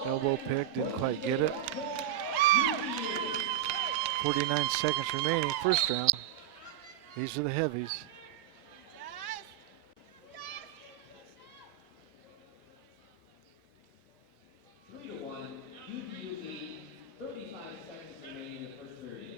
elbow pick, didn't quite get it. 49 seconds remaining, first round. These are the heavies. UVU lead, 35 seconds remaining in the first period.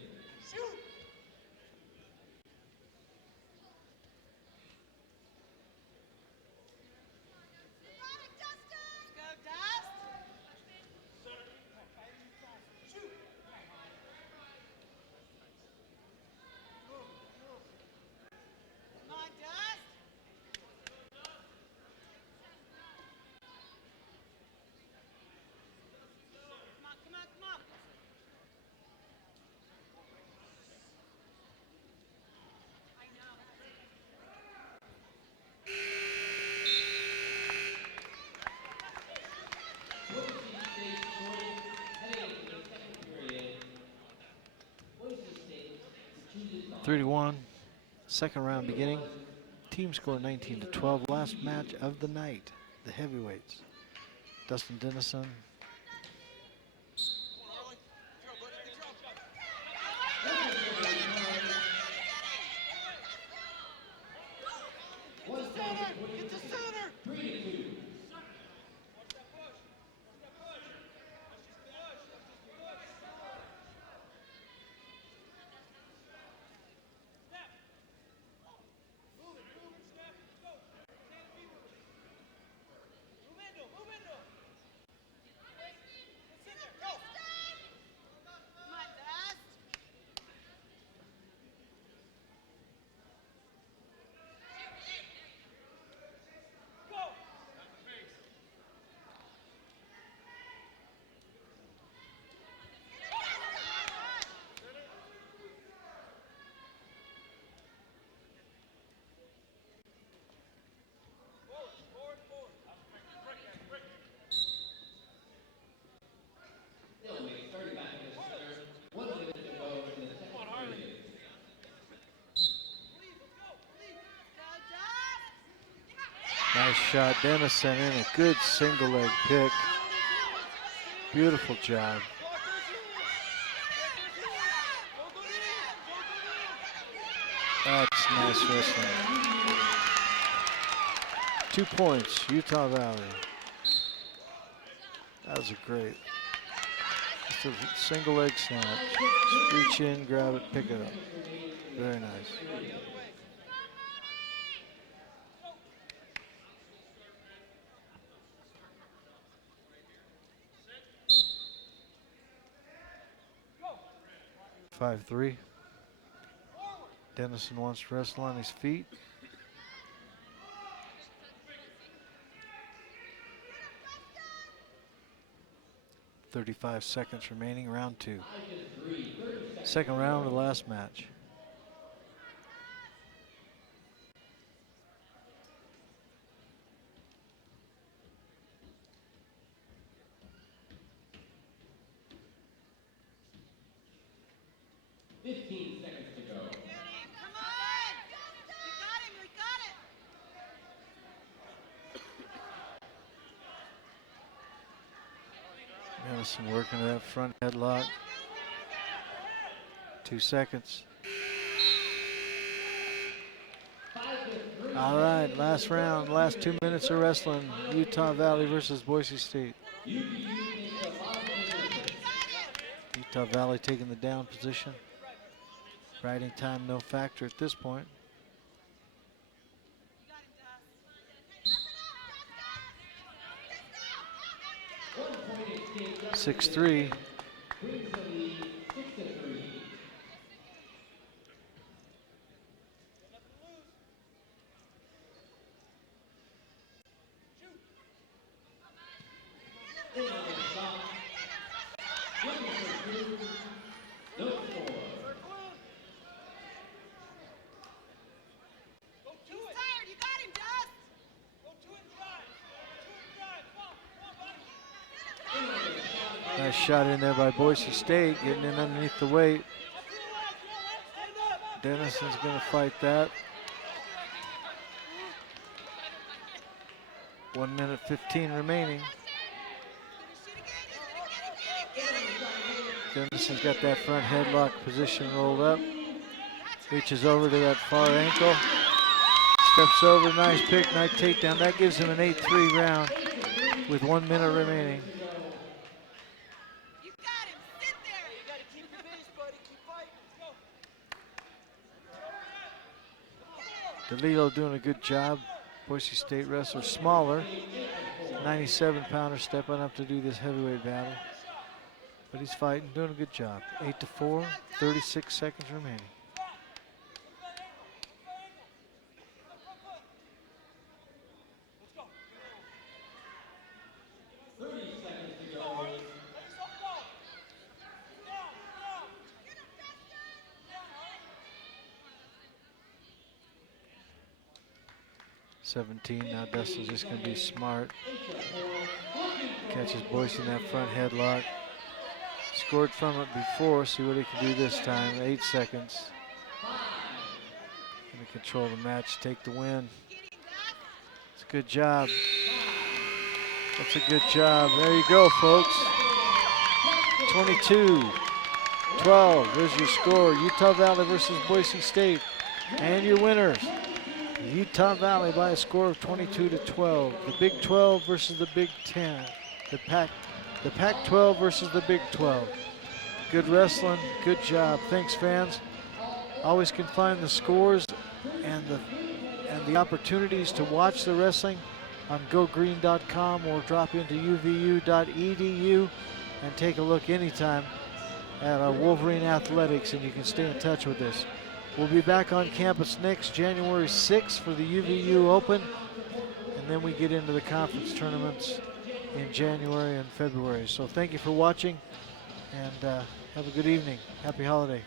Boise State scoring heading into the second period. Boise State chooses the 3-1, second round beginning. Team score 19-12. Last match of the night, the heavyweights. Dustin Dennison. Stalemate, starting back in the center. 1 minute to go in the second period. Nice shot, Dennison in a good single leg pick. Beautiful job. That's nice wrestling. 2 points, Utah Valley. That was a great. Just a single leg snap. Just reach in, grab it, pick it up. Very nice. Five, 3. Dennison wants to wrestle on his feet. .35 seconds remaining, round 2. Second round of the last match. Dennison working that front headlock. 2 seconds. All right, last round, last 2 minutes of wrestling. Utah Valley versus Boise State. Utah Utah Valley taking the down position. Riding time no factor at this point. 6-3. Nice shot in there by Boise State, getting in underneath the weight. Dennison's going to fight that. 1 minute 15 remaining. Dennison's got that front headlock position rolled up. Reaches over to that far ankle. Steps over, nice pick, nice takedown. That gives him an 8-3 round with 1 minute remaining. DeLillo doing a good job. Boise State wrestler, smaller, 97-pounder stepping up to do this heavyweight battle. But he's fighting, doing a good job. 8-4, 36 seconds remaining. Now Dustin's just going to be smart. Catches Boise in that front headlock. Scored from it before, see what he can do this time. 8 seconds. Going to control the match, take the win. It's a good job. That's a good job. There you go, folks. 22-12. There's your score. Utah Valley versus Boise State. And your winners. Utah Valley by a score of 22-12. The Big 12 versus the Big 10. The Pac-12 versus the Big 12. Good wrestling, good job. Thanks, fans. Always can find the scores and the opportunities to watch the wrestling on gogreen.com or drop into uvu.edu and take a look anytime at our Wolverine Athletics, and you can stay in touch with us. We'll be back on campus next January 6th for the UVU Open, and then we get into the conference tournaments in January and February. So thank you for watching, and have a good evening. Happy holiday.